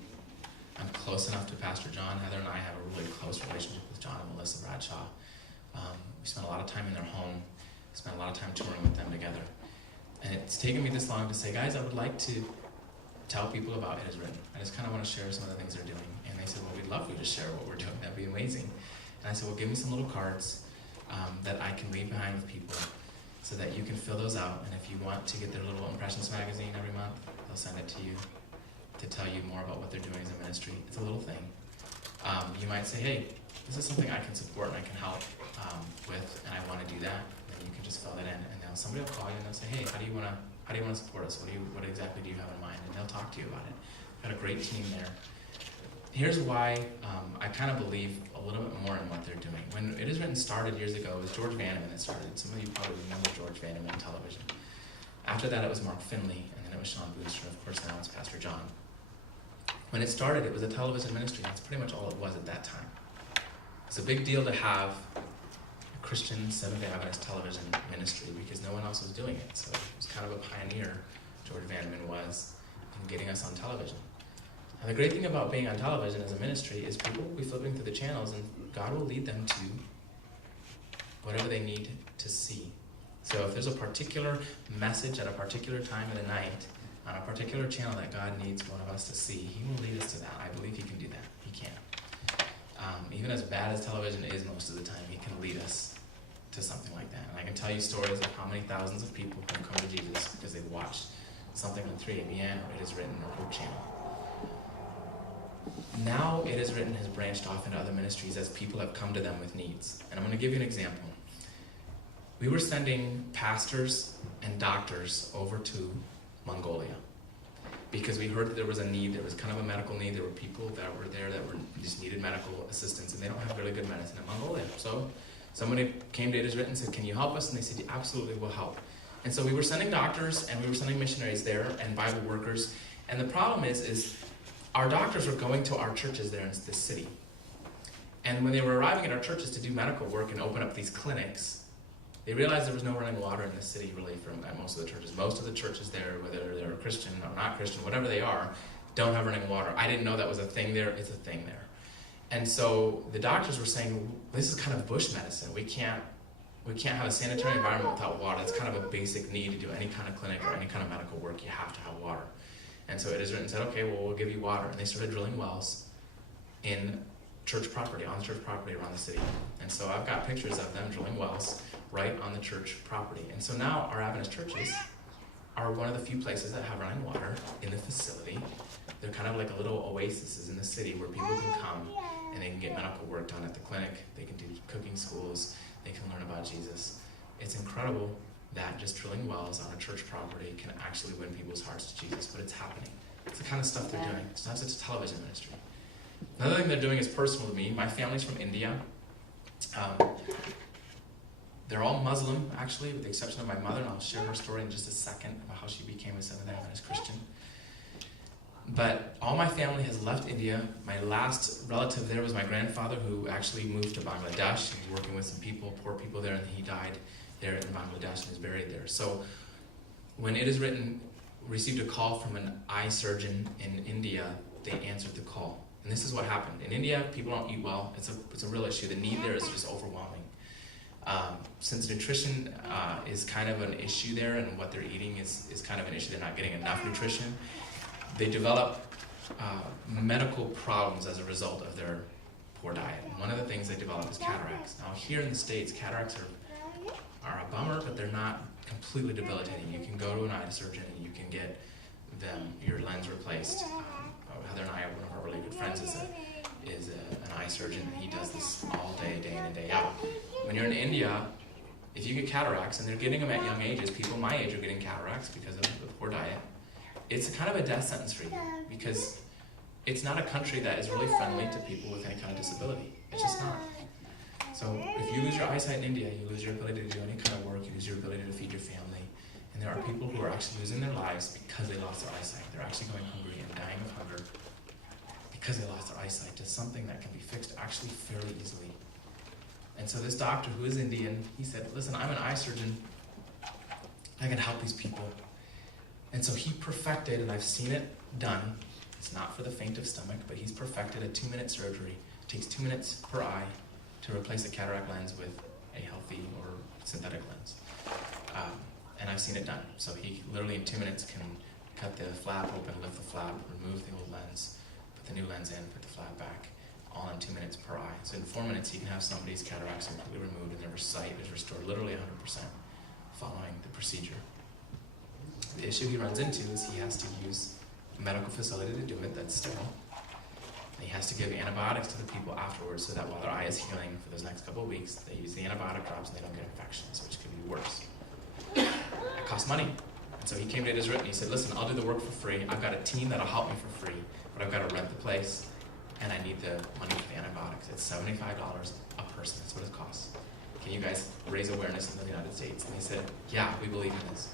I'm close enough to Pastor John. Heather and I have a really close relationship with John and Melissa Bradshaw. We spent a lot of time in their home. We spent a lot of time touring with them together. And it's taken me this long to say, guys, I would like to tell people about It Is Written. I just kind of want to share some of the things they're doing. And they said, well, we'd love you to share what we're doing. That'd be amazing. And I said, well, give me some little cards that I can leave behind with people so that you can fill those out. And if you want to get their little Impressions magazine every month, they'll send it to you to tell you more about what they're doing as a ministry. It's a little thing. You might say, hey, this is something I can support and I can help with, and I want to do that. Then you can just fill that in, and then somebody will call you and they'll say, hey, how do you want to support us? What exactly do you have in mind? And they'll talk to you about it. Got a great team there. Here's why I kind of believe a little bit more in what they're doing. When It Is Written started years ago, it was George Vanneman that started. Some of you probably remember George Vanneman on television. After that, it was Mark Finley, and then it was Sean Booster, and of course now it's Pastor John. When it started, it was a television ministry. That's pretty much all it was at that time. It's a big deal to have a Christian Seventh-day Adventist television ministry because no one else was doing it. So it was kind of a pioneer, George Vanneman was, in getting us on television. Now, the great thing about being on television as a ministry is people will be flipping through the channels and God will lead them to whatever they need to see. So if there's a particular message at a particular time of the night on a particular channel that God needs one of us to see, He will lead us to that. I believe He can do that. He can. Even as bad as television is most of the time, He can lead us to something like that. And I can tell you stories of how many thousands of people have come to Jesus because they've watched something on 3ABN or It Is Written or Hope Channel. Now It Is Written has branched off into other ministries as people have come to them with needs. And I'm going to give you an example. We were sending pastors and doctors over to Mongolia because we heard that there was a need. There was kind of a medical need. There were people that were there that just needed medical assistance, and they don't have really good medicine in Mongolia. So somebody came to It Is Written and said, can you help us? And they said, absolutely, we'll help. And so we were sending doctors and we were sending missionaries there and Bible workers. And the problem is our doctors were going to our churches there in this city. And when they were arriving at our churches to do medical work and open up these clinics, they realized there was no running water in the city really for most of the churches. Most of the churches there, whether they're Christian or not Christian, whatever they are, don't have running water. I didn't know that was a thing there. It's a thing there. And so the doctors were saying, this is kind of bush medicine. We can't have a sanitary environment without water. It's kind of a basic need to do any kind of clinic or any kind of medical work. You have to have water. And so it is written, said, okay, well, we'll give you water. And they started drilling wells in church property, on the church property around the city. And so I've got pictures of them drilling wells right on the church property. And so now our Adventist churches are one of the few places that have running water in the facility. They're kind of like a little oases in the city where people can come and they can get medical work done at the clinic. They can do cooking schools. They can learn about Jesus. It's incredible that just drilling wells on a church property can actually win people's hearts to Jesus, but it's happening. It's the kind of stuff they're doing. It's not just a television ministry. Another thing they're doing is personal to me. My family's from India. They're all Muslim, actually, with the exception of my mother, and I'll share her story in just a second about how she became a Seventh-day Adventist Christian. But all my family has left India. My last relative there was my grandfather, who actually moved to Bangladesh. He was working with some people, poor people there, and he died there in Bangladesh and is buried there. So when it is written, received a call from an eye surgeon in India, they answered the call. And this is what happened. In India, people don't eat well. It's a real issue. The need there is just overwhelming. Since nutrition is kind of an issue there, and what they're eating is kind of an issue, they're not getting enough nutrition, they develop medical problems as a result of their poor diet. And one of the things they develop is cataracts. Now here in the States, cataracts are a bummer, but they're not completely debilitating. You can go to an eye surgeon and you can get your lens replaced. Heather and I, one of our really good friends, is an eye surgeon, and he does this all day in and day out. When you're in India, if you get cataracts, and they're getting them at young ages, people my age are getting cataracts because of the poor diet, it's a kind of a death sentence for you, because it's not a country that is really friendly to people with any kind of disability. It's just not. So if you lose your eyesight in India, you lose your ability to do any kind of work, you lose your ability to feed your family. And there are people who are actually losing their lives because they lost their eyesight. They're actually going hungry and dying of hunger because they lost their eyesight to something that can be fixed actually fairly easily. And so this doctor, who is Indian, he said, listen, I'm an eye surgeon. I can help these people. And so he perfected, and I've seen it done, it's not for the faint of stomach, but he's perfected a 2-minute surgery. It takes 2 minutes per eye to replace a cataract lens with a healthy or synthetic lens. And I've seen it done. So he literally in 2 minutes can cut the flap open, lift the flap, remove the old lens, put the new lens in, put the flap back, all in 2 minutes per eye. So in 4 minutes, he can have somebody's cataracts completely removed and their sight is restored literally 100% following the procedure. The issue he runs into is he has to use a medical facility to do it that's sterile. And he has to give antibiotics to the people afterwards so that while their eye is healing for those next couple of weeks, they use the antibiotic drops and they don't get infections, which could be worse. It costs money. And so he came to it as written. He said, listen, I'll do the work for free. I've got a team that'll help me for free, but I've got to rent the place, and I need the money for the antibiotics. It's $75 a person. That's what it costs. Can you guys raise awareness in the United States? And they said, yeah, we believe in this.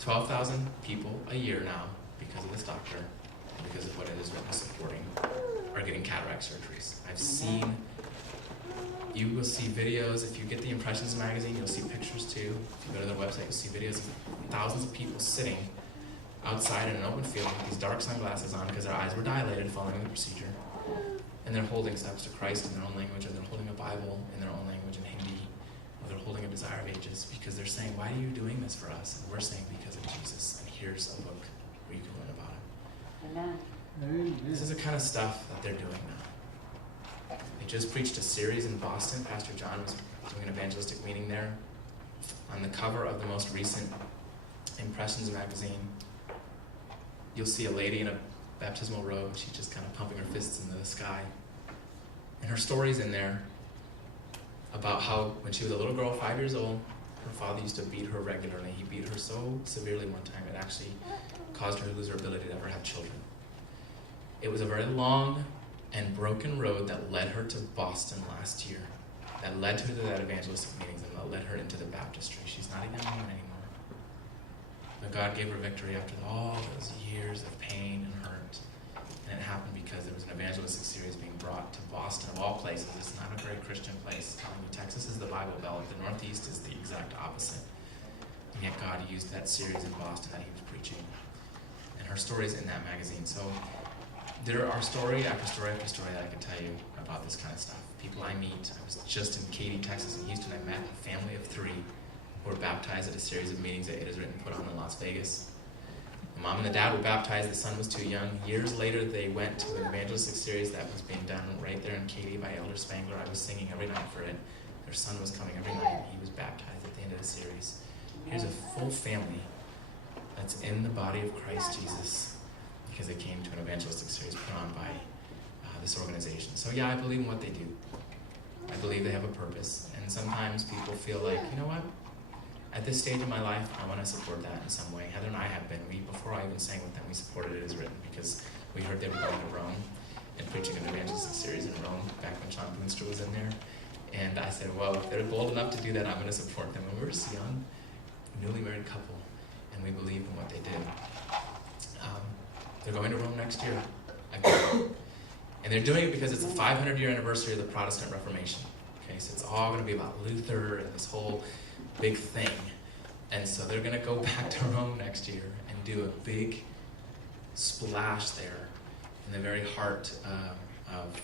12,000 people a year now, because of this doctor, and because of what it is written supporting, are getting cataract surgeries. I've seen, you will see videos, if you get the Impressions magazine, you'll see pictures too. If you go to their website, you'll see videos of thousands of people sitting outside in an open field with these dark sunglasses on because their eyes were dilated following the procedure. And they're holding steps to Christ in their own language, or they're holding a Bible in their own language in Hindi, or they're holding a Desire of Ages, because they're saying, why are you doing this for us? And we're saying, because of Jesus. And here's a book where you can learn about it. Amen. This is the kind of stuff that they're doing now. They just preached a series in Boston. Pastor John was doing an evangelistic meeting there. On the cover of the most recent Impressions magazine, you'll see a lady in a baptismal robe. She's just kind of pumping her fists into the sky. And her story's in there about how when she was a little girl, 5 years old, her father used to beat her regularly. He beat her so severely one time it actually caused her to lose her ability to ever have children. It was a very long and broken road that led her to Boston last year, that led her to that evangelistic meetings, and that led her into the baptistry. She's not even woman anymore. But God gave her victory after all those years of pain and hurt. And it happened because there was an evangelistic series being brought to Boston, of all places. It's not a very Christian place. I'm telling you, Texas is the Bible Belt. The Northeast is the exact opposite. And yet God used that series in Boston that he was preaching. And her story is in that magazine. So there are story after story after story that I can tell you about this kind of stuff. People I meet. I was just in Katy, Texas, and Houston. I met a family of 3 who were baptized at a series of meetings that It Is Written put on in Las Vegas. The mom and the dad were baptized. The son was too young. Years later, they went to an evangelistic series that was being done right there in Katy by Elder Spangler. I was singing every night for it. Their son was coming every night. He was baptized at the end of the series. Here's a full family that's in the body of Christ Jesus because they came to an evangelistic series put on by this organization. So yeah, I believe in what they do. I believe they have a purpose. And sometimes people feel like, you know what? At this stage of my life, I want to support that in some way. Heather and I have been. Before I even sang with them, we supported It Is Written because we heard they were going to Rome and preaching an evangelistic series in Rome back when Sean Boonster was in there. And I said, well, if they're bold enough to do that, I'm going to support them. And we were just a young, newly married couple, and we believed in what they did. They're going to Rome next year again. And they're doing it because it's the 500-year anniversary of the Protestant Reformation. Okay, so it's all going to be about Luther and this whole big thing. And so they're going to go back to Rome next year and do a big splash there in the very heart of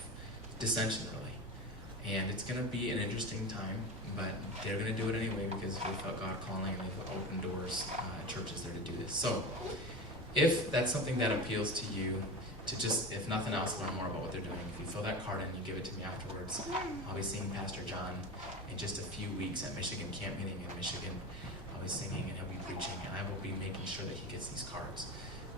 dissension, really. And it's going to be an interesting time, but they're going to do it anyway because we felt God calling and they've opened doors at churches there to do this. So if that's something that appeals to you, to just, if nothing else, learn more about what they're doing. If you fill that card in, you give it to me afterwards. I'll be seeing Pastor John in just a few weeks at Michigan Camp Meeting in Michigan. I'll be singing and he'll be preaching, and I will be making sure that he gets these cards.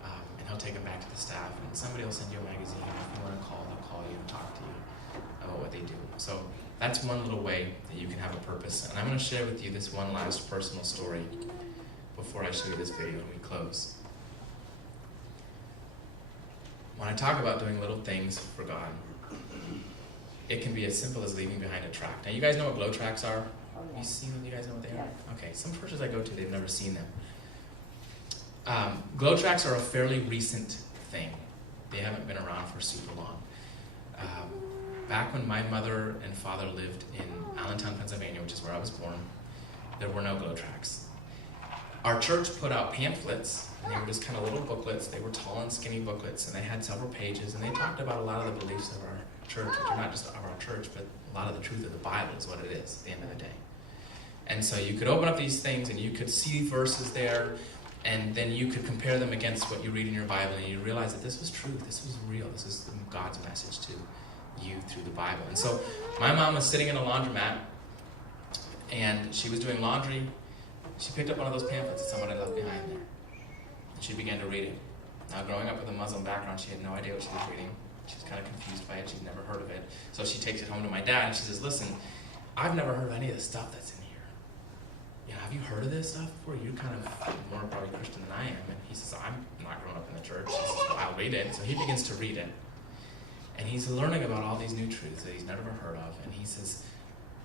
And he'll take them back to the staff, and somebody will send you a magazine. If you want to call, they'll call you and talk to you about what they do. So that's one little way that you can have a purpose. And I'm going to share with you this one last personal story before I show you this video and we close. When I talk about doing little things for God, it can be as simple as leaving behind a tract. Now, you guys know what glow tracts are? You seen them? You guys know what they are? Okay, some churches I go to, they've never seen them. Glow tracts are a fairly recent thing. They haven't been around for super long. Back when my mother and father lived in Allentown, Pennsylvania, which is where I was born, there were no glow tracts. Our church put out pamphlets, and they were just kind of little booklets. They were tall and skinny booklets, and they had several pages, and they talked about a lot of the beliefs of our church, which are not just of our church, but a lot of the truth of the Bible is what it is at the end of the day. And so you could open up these things, and you could see verses there, and then you could compare them against what you read in your Bible, and you realize that this was truth, this was real, this is God's message to you through the Bible. And so my mom was sitting in a laundromat, and she was doing laundry. She picked up one of those pamphlets that someone had left behind there, and she began to read it. Now, growing up with a Muslim background, she had no idea what she was reading. She was kind of confused by it. She'd never heard of it. So she takes it home to my dad, and she says, listen, I've never heard of any of the stuff that's in here. You know, have you heard of this stuff before? You're kind of more probably Christian than I am. And he says, I'm not growing up in the church. He says, well, I'll read it. So he begins to read it. And he's learning about all these new truths that he's never heard of. And he says,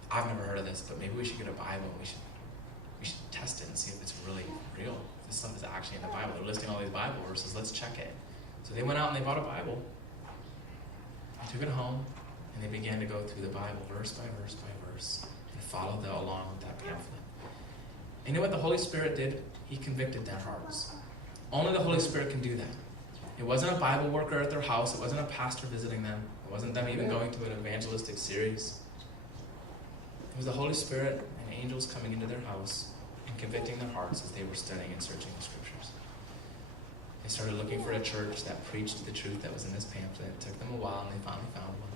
I've never heard of this, but maybe we should get a Bible. We should test it and see if it's really real. This stuff is actually in the Bible. They're listing all these Bible verses. Let's check it. So they went out and they bought a Bible. They took it home, and they began to go through the Bible verse by verse by verse and follow along with that pamphlet. And you know what the Holy Spirit did? He convicted their hearts. Only the Holy Spirit can do that. It wasn't a Bible worker at their house. It wasn't a pastor visiting them. It wasn't them even going to an evangelistic series. It was the Holy Spirit and angels coming into their house and convicting their hearts as they were studying and searching the Scriptures. They started looking for a church that preached the truth that was in this pamphlet. It took them a while, and they finally found one.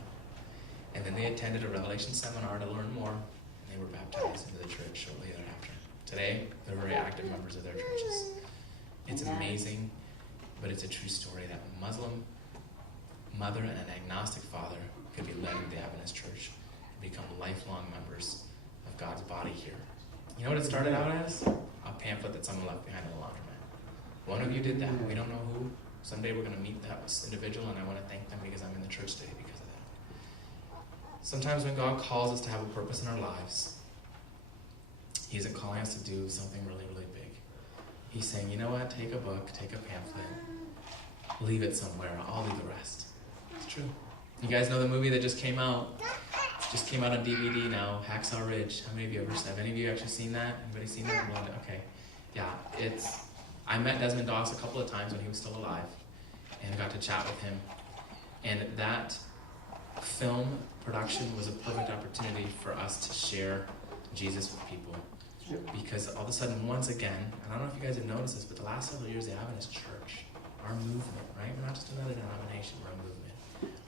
And then they attended a Revelation seminar to learn more, and they were baptized into the church shortly thereafter. Today, they're very active members of their churches. It's amazing, but it's a true story that a Muslim mother and an agnostic father could be led into the Adventist church and become lifelong members of God's body here. You know what it started out as? A pamphlet that someone left behind in the laundromat. One of you did that. We don't know who. Someday we're going to meet that individual, and I want to thank them because I'm in the church today because of that. Sometimes when God calls us to have a purpose in our lives, He isn't calling us to do something really, really big. He's saying, you know what? Take a book, take a pamphlet, leave it somewhere. I'll do the rest. It's true. You guys know the movie that just came out? Just came out on DVD now, Hacksaw Ridge. How many of you have any of you actually seen that? Anybody seen that? Okay. Yeah, it's I met Desmond Doss a couple of times when he was still alive and got to chat with him. And that film production was a perfect opportunity for us to share Jesus with people. Because all of a sudden, once again, and I don't know if you guys have noticed this, but the last several years, the Adventist Church, our movement, right? We're not just another denomination, we're a movement.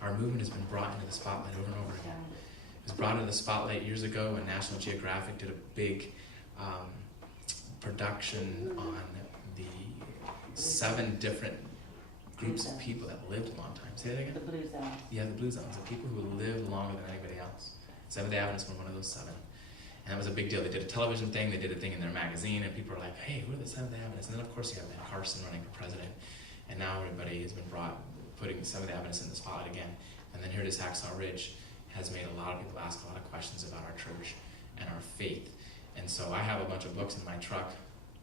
Our movement has been brought into the spotlight over and over again. It was brought into the spotlight years ago when National Geographic did a big production on the 7 different groups of people that lived a long time. Say that again? The Blue Zones. Yeah, the Blue Zones, the people who lived longer than anybody else. Seventh-day Adventists were one of those 7. And that was a big deal. They did a television thing, they did a thing in their magazine, and people were like, hey, who are the Seventh-day Adventists? And then, of course, you have Ben Carson running for president. And now everybody has been putting the Seventh-day Adventists in the spotlight again. And then here it is, Hacksaw Ridge has made a lot of people ask a lot of questions about our church and our faith. And so I have a bunch of books in my truck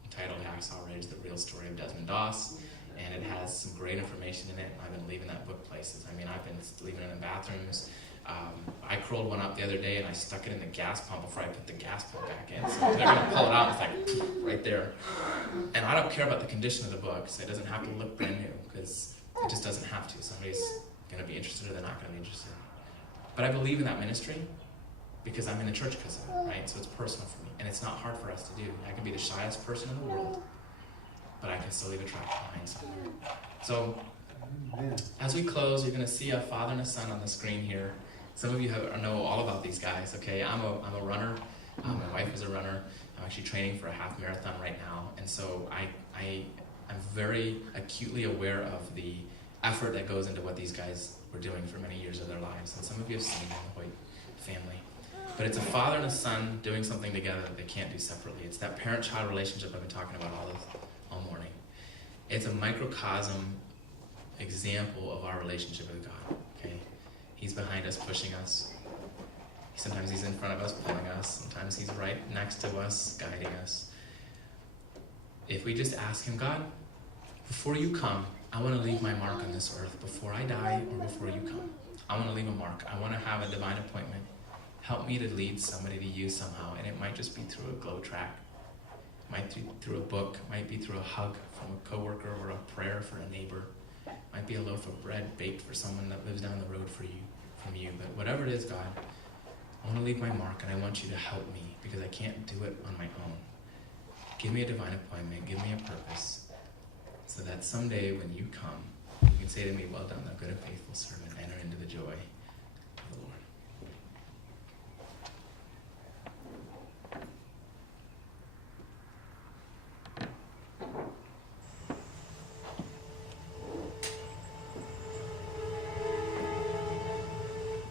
entitled Hacksaw Ridge, The Real Story of Desmond Doss. And it has some great information in it. I've been leaving that book places. I mean, I've been leaving it in bathrooms. I curled one up the other day and I stuck it in the gas pump before I put the gas pump back in. So they're going to pull it out and it's like right there. And I don't care about the condition of the book, so it doesn't have to look brand new because it just doesn't have to. Somebody's going to be interested or they're not going to be interested. But I believe in that ministry because I'm in the church because of it, right? So it's personal for me and it's not hard for us to do. I can be the shyest person in the world, but I can still leave a track behind somewhere. So as we close, you're going to see a father and a son on the screen here. Some of you know all about these guys, okay? I'm a runner. My wife is a runner. I'm actually training for a half marathon right now. And so I'm very acutely aware of the effort that goes into what these guys were doing for many years of their lives. And some of you have seen the Hoyt family. But it's a father and a son doing something together that they can't do separately. It's that parent-child relationship I've been talking about all morning. It's a microcosm example of our relationship with God, okay? He's behind us, pushing us. Sometimes he's in front of us, pulling us. Sometimes he's right next to us, guiding us. If we just ask him, God, before you come, I want to leave my mark on this earth. Before I die or before you come, I want to leave a mark. I want to have a divine appointment. Help me to lead somebody to you somehow. And it might just be through a glow track. It might be through a book. It might be through a hug from a coworker or a prayer for a neighbor. Might be a loaf of bread baked for someone that lives down the road from you. But whatever it is, God, I want to leave my mark and I want you to help me because I can't do it on my own. Give me a divine appointment, give me a purpose, so that someday when you come, you can say to me, well done, thou good and faithful servant, enter into the joy of the Lord.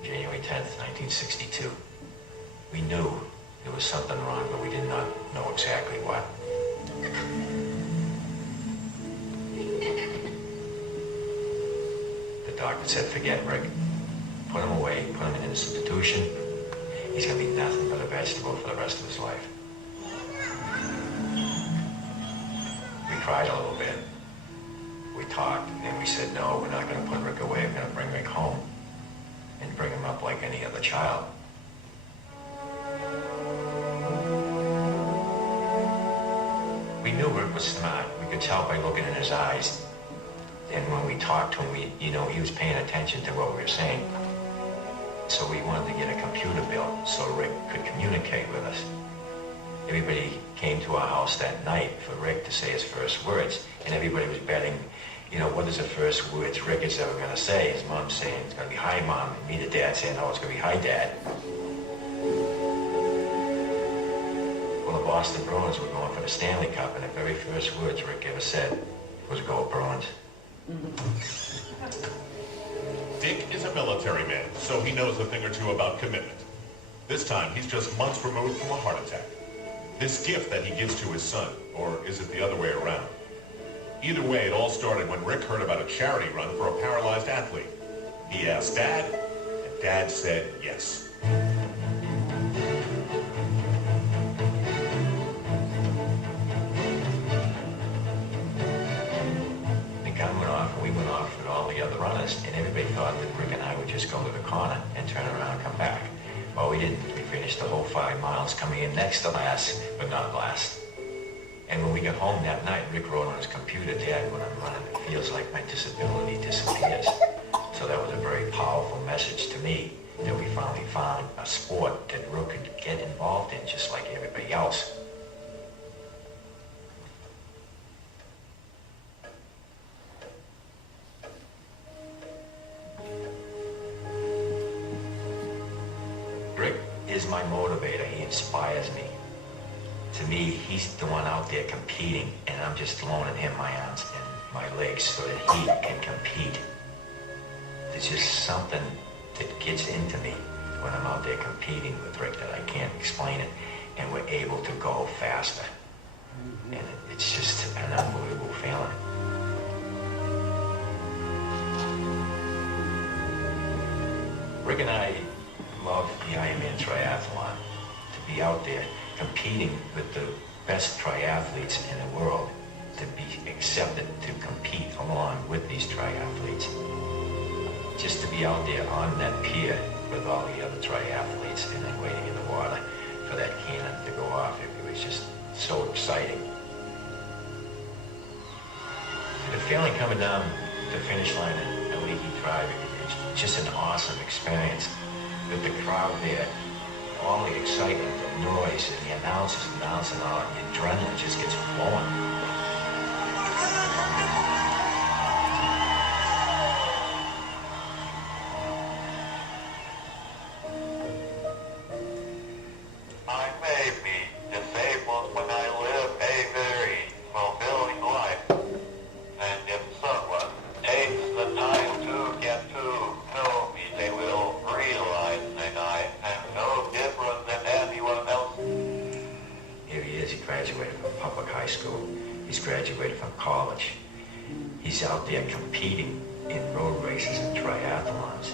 January 10th, 1962. We knew there was something wrong, but we did not know exactly what. The doctor said, forget Rick. Put him away, put him in an institution. He's going to be nothing but a vegetable for the rest of his life. We cried a little bit. We talked, and then we said, no, we're not going to put Rick away. We're going to bring Rick home and bring him up like any other child. We knew Rick was smart. We could tell by looking in his eyes. And when we talked to him, he was paying attention to what we were saying. So we wanted to get a computer built so Rick could communicate with us. Everybody came to our house that night for Rick to say his first words, and everybody was betting, what is the first words Rick is ever going to say? His mom's saying, it's going to be hi, Mom. And me, the dad, saying, oh, it's going to be hi, Dad. Well, the Boston Bruins were going for the Stanley Cup, and the very first words Rick ever said was, go Bruins. Dick is a military man, so he knows a thing or two about commitment. This time, he's just months removed from a heart attack. This gift that he gives to his son, or is it the other way around? Either way, it all started when Rick heard about a charity run for a paralyzed athlete. He asked Dad, and Dad said yes. The gun went off, and we went off with all the other runners, and everybody thought that Rick and I would just go to the corner and turn around and come back. Well, we didn't. We finished the whole 5 miles, coming in next to last, but not last. And when we got home that night, Rick wrote on his computer, Dad, when I'm running, it feels like my disability disappears. So that was a very powerful message to me, that we finally found a sport that Rick could get involved in just like everybody else. Rick is my motivator. He inspires me. To me, he's the one out there competing, and I'm just loaning him my arms and my legs so that he can compete. There's just something that gets into me when I'm out there competing with Rick that I can't explain it, and we're able to go faster. And it's just an unbelievable feeling. Rick and I love the Ironman triathlon. To be out there competing with the best triathletes in the world, to be accepted to compete along with these triathletes. Just to be out there on that pier with all the other triathletes and then waiting in the water for that cannon to go off. It was just so exciting. The feeling coming down the finish line at Leahy Drive, it's just an awesome experience. With the crowd there, all the excitement, the noise, and the announcers announcing all, the adrenaline just gets flowing. I may be disabled, but I live a very fulfilling life. And if someone takes the time to get to know me, they will realize that I am no different than anyone else. Here he is. He graduated from public high school. He's graduated from college. He's out there competing in road races and triathlons.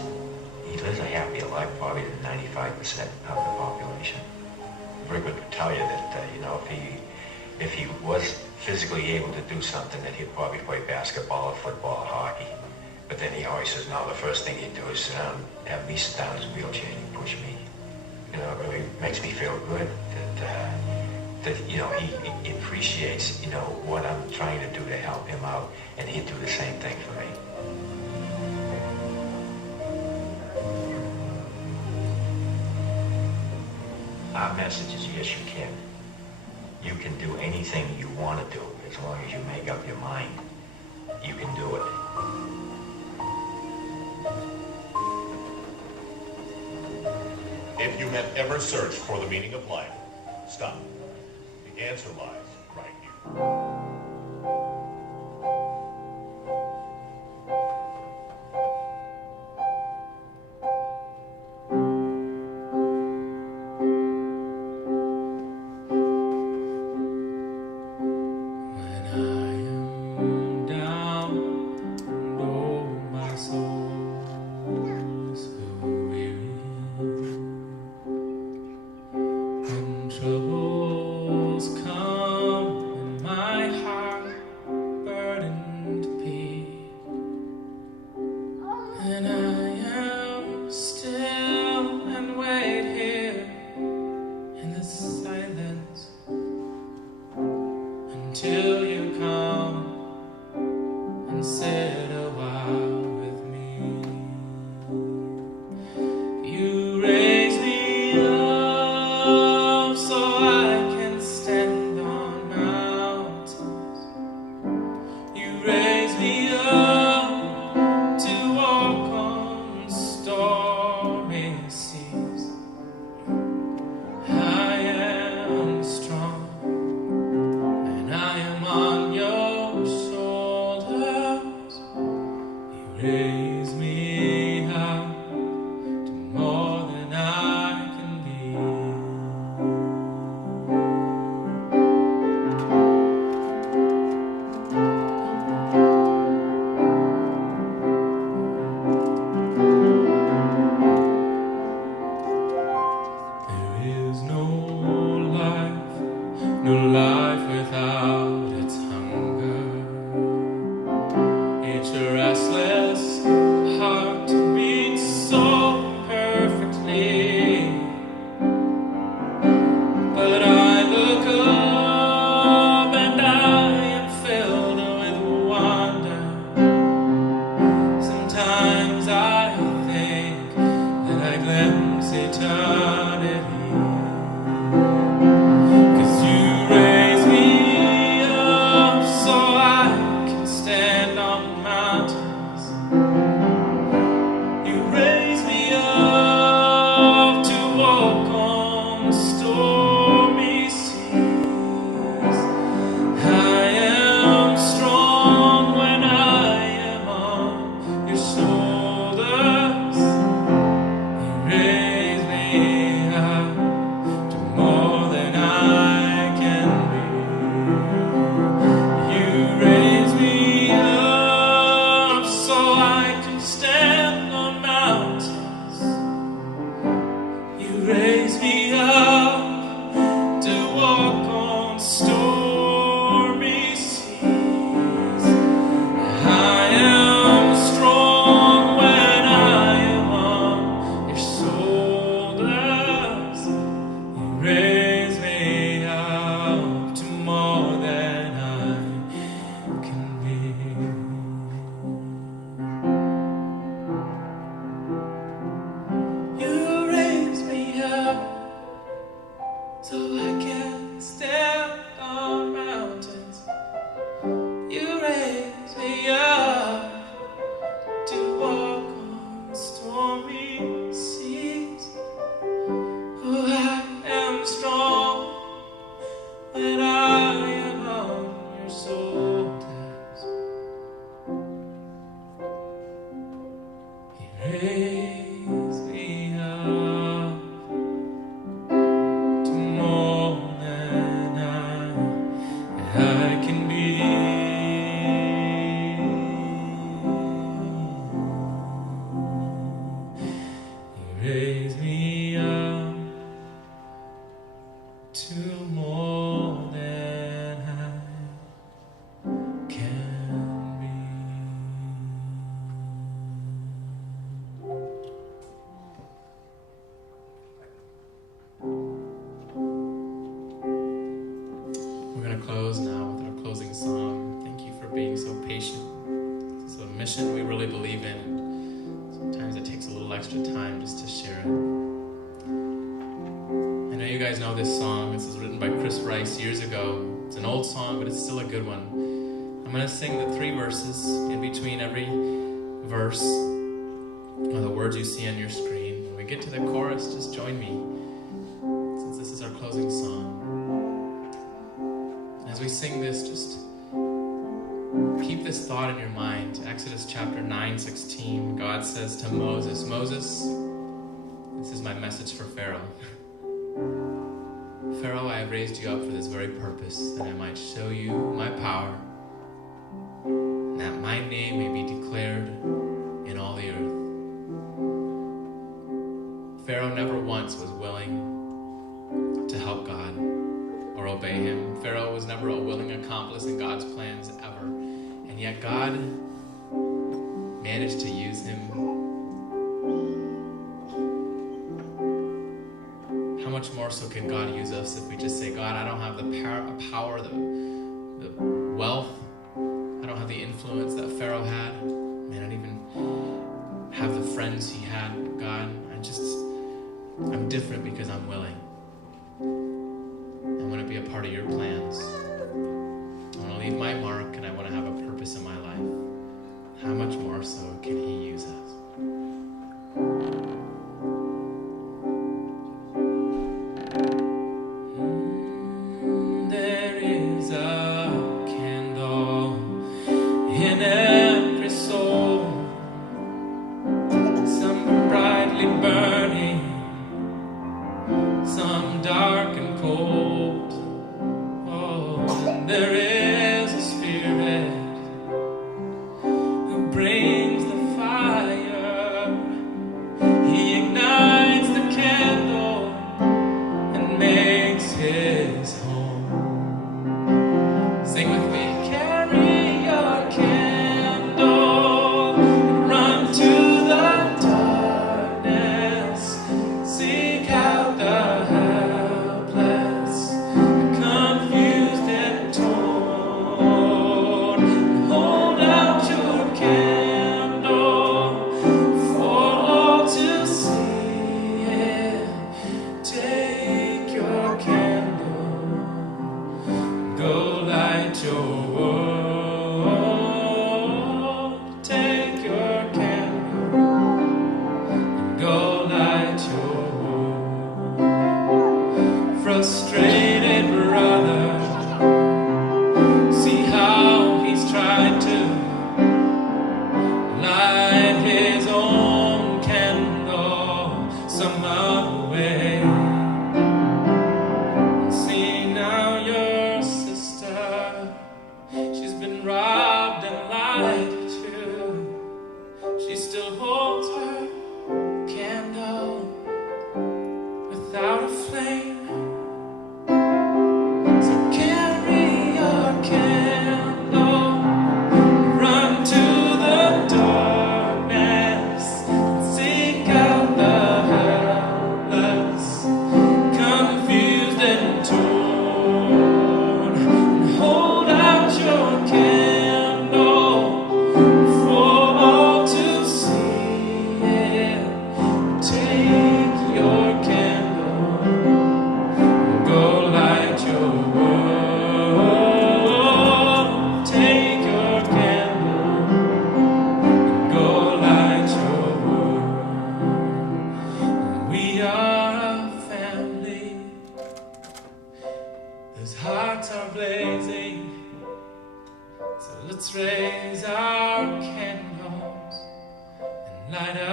He lives a happier life probably than 95% of the population. Rick would tell you that, if he was physically able to do something, that he'd probably play basketball or football or hockey. But then he always says, no, the first thing he'd do is have me sit down in his wheelchair and he'd push me. It really makes me feel good that he appreciates, what I'm trying to do to help him out, and he'd do the same thing for me. Our message is, yes, you can. You can do anything you want to do as long as you make up your mind. You can do it. If you have ever searched for the meaning of life, stop. The answer lies right here. Troubles come in my eternity. 'Cause you raise me up so I can stand on mountains. You raise me up to walk on stormy seas. I am strong when I am on your shoulders. You raise me up to more than I can be. You raise me up so I can stand on mountains. You raise me up to walk on stormy seas. I am strong when I am on your shoulders. You raise me up to more than I can be. You raise me up so I can stand on mountains. You raise me up to walk on stormy seas. Oh, I am strong when I am on your shoulders. You raise me up to more than I can be. You raise me up to more than I can be. We're going to close now with our closing song. Thank you for being so patient. It's a mission we really believe in. Sometimes it takes a little extra time just to share it. I know you guys know this song. This was written by Chris Rice years ago. It's an old song, but it's still a good one. I'm going to sing the 3 verses. In between every verse are the words you see on your screen. When we get to the chorus, just join me, since this is our closing song. As we sing this, just keep this thought in your mind. Exodus chapter 9:16, God says to Moses, Moses, this is my message for Pharaoh. Pharaoh, I have raised you up for this very purpose, that I might show you my power, and that my name may be declared in all the earth. Pharaoh never once was willing to help God or obey him. Pharaoh was never a willing accomplice in God's plans ever. And yet God managed to use him. How much more so can God use us if we just say, God, I don't have the power, the wealth, I don't have the influence that Pharaoh had. I don't even have the friends he had. God, I'm different because I'm willing. I want to be a part of your plans. I want to leave my mark, and I want to have a purpose in my life. How much more so can he use us? There is a candle in every soul, some brightly burning, some dark and cold. Oh, there is a spirit who brings the fire.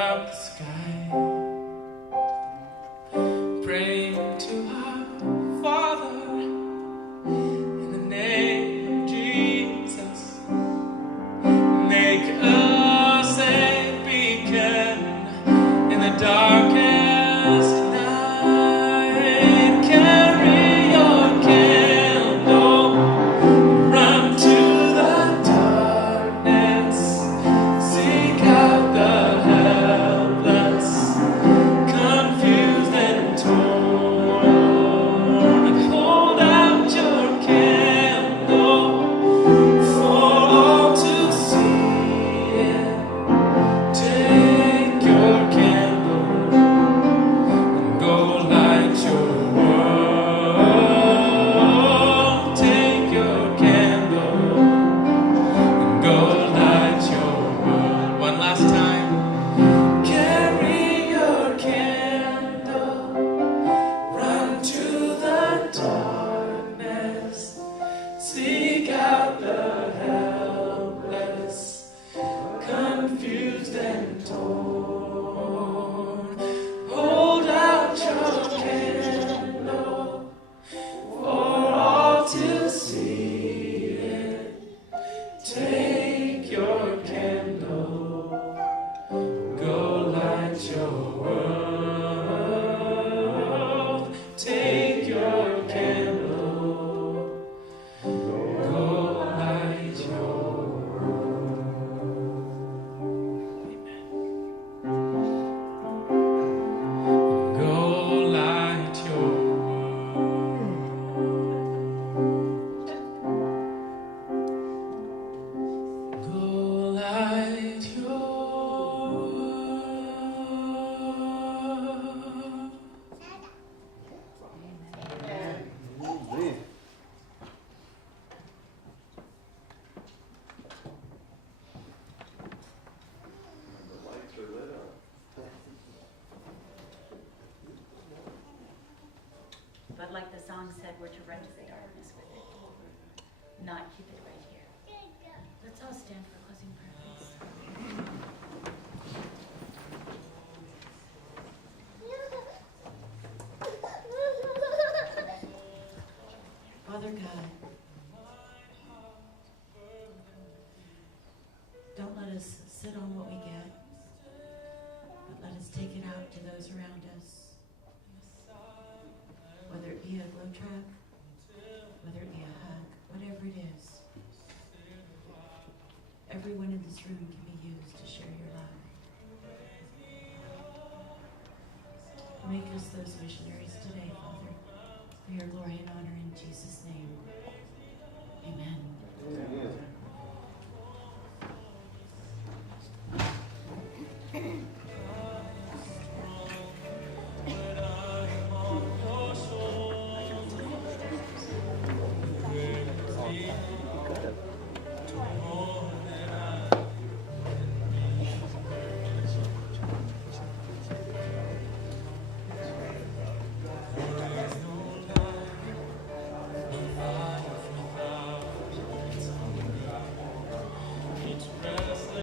up the sky, praying to our Father in the name of Jesus. Make us a beacon in the darkest night. Carry your candle, run to the darkness, seek out the helpless, confused and torn. Hold out your candle for all to see it. Take your candle and go light your world. Take your candle and go light your world. One last time. Carry your candle, run to the darkness, seek out the helpless, confused and torn. Hold out your candle for all to see it. Take your candle, go light your world. Take your candle, go light your Go light your world. Go light your world. Amen. The lights are lit up. But like the song said, we're to run to the darkness with it, not keep it right here. Let's all stand for closing prayer, please. Father God, don't let us sit on what we get, but let us take it out to those around us. Whether it be a glow trap, whether it be a hug, whatever it is. Everyone in this room can be used to share your love. Make us those missionaries today, Father, for your glory and honor in Jesus' name. Amen.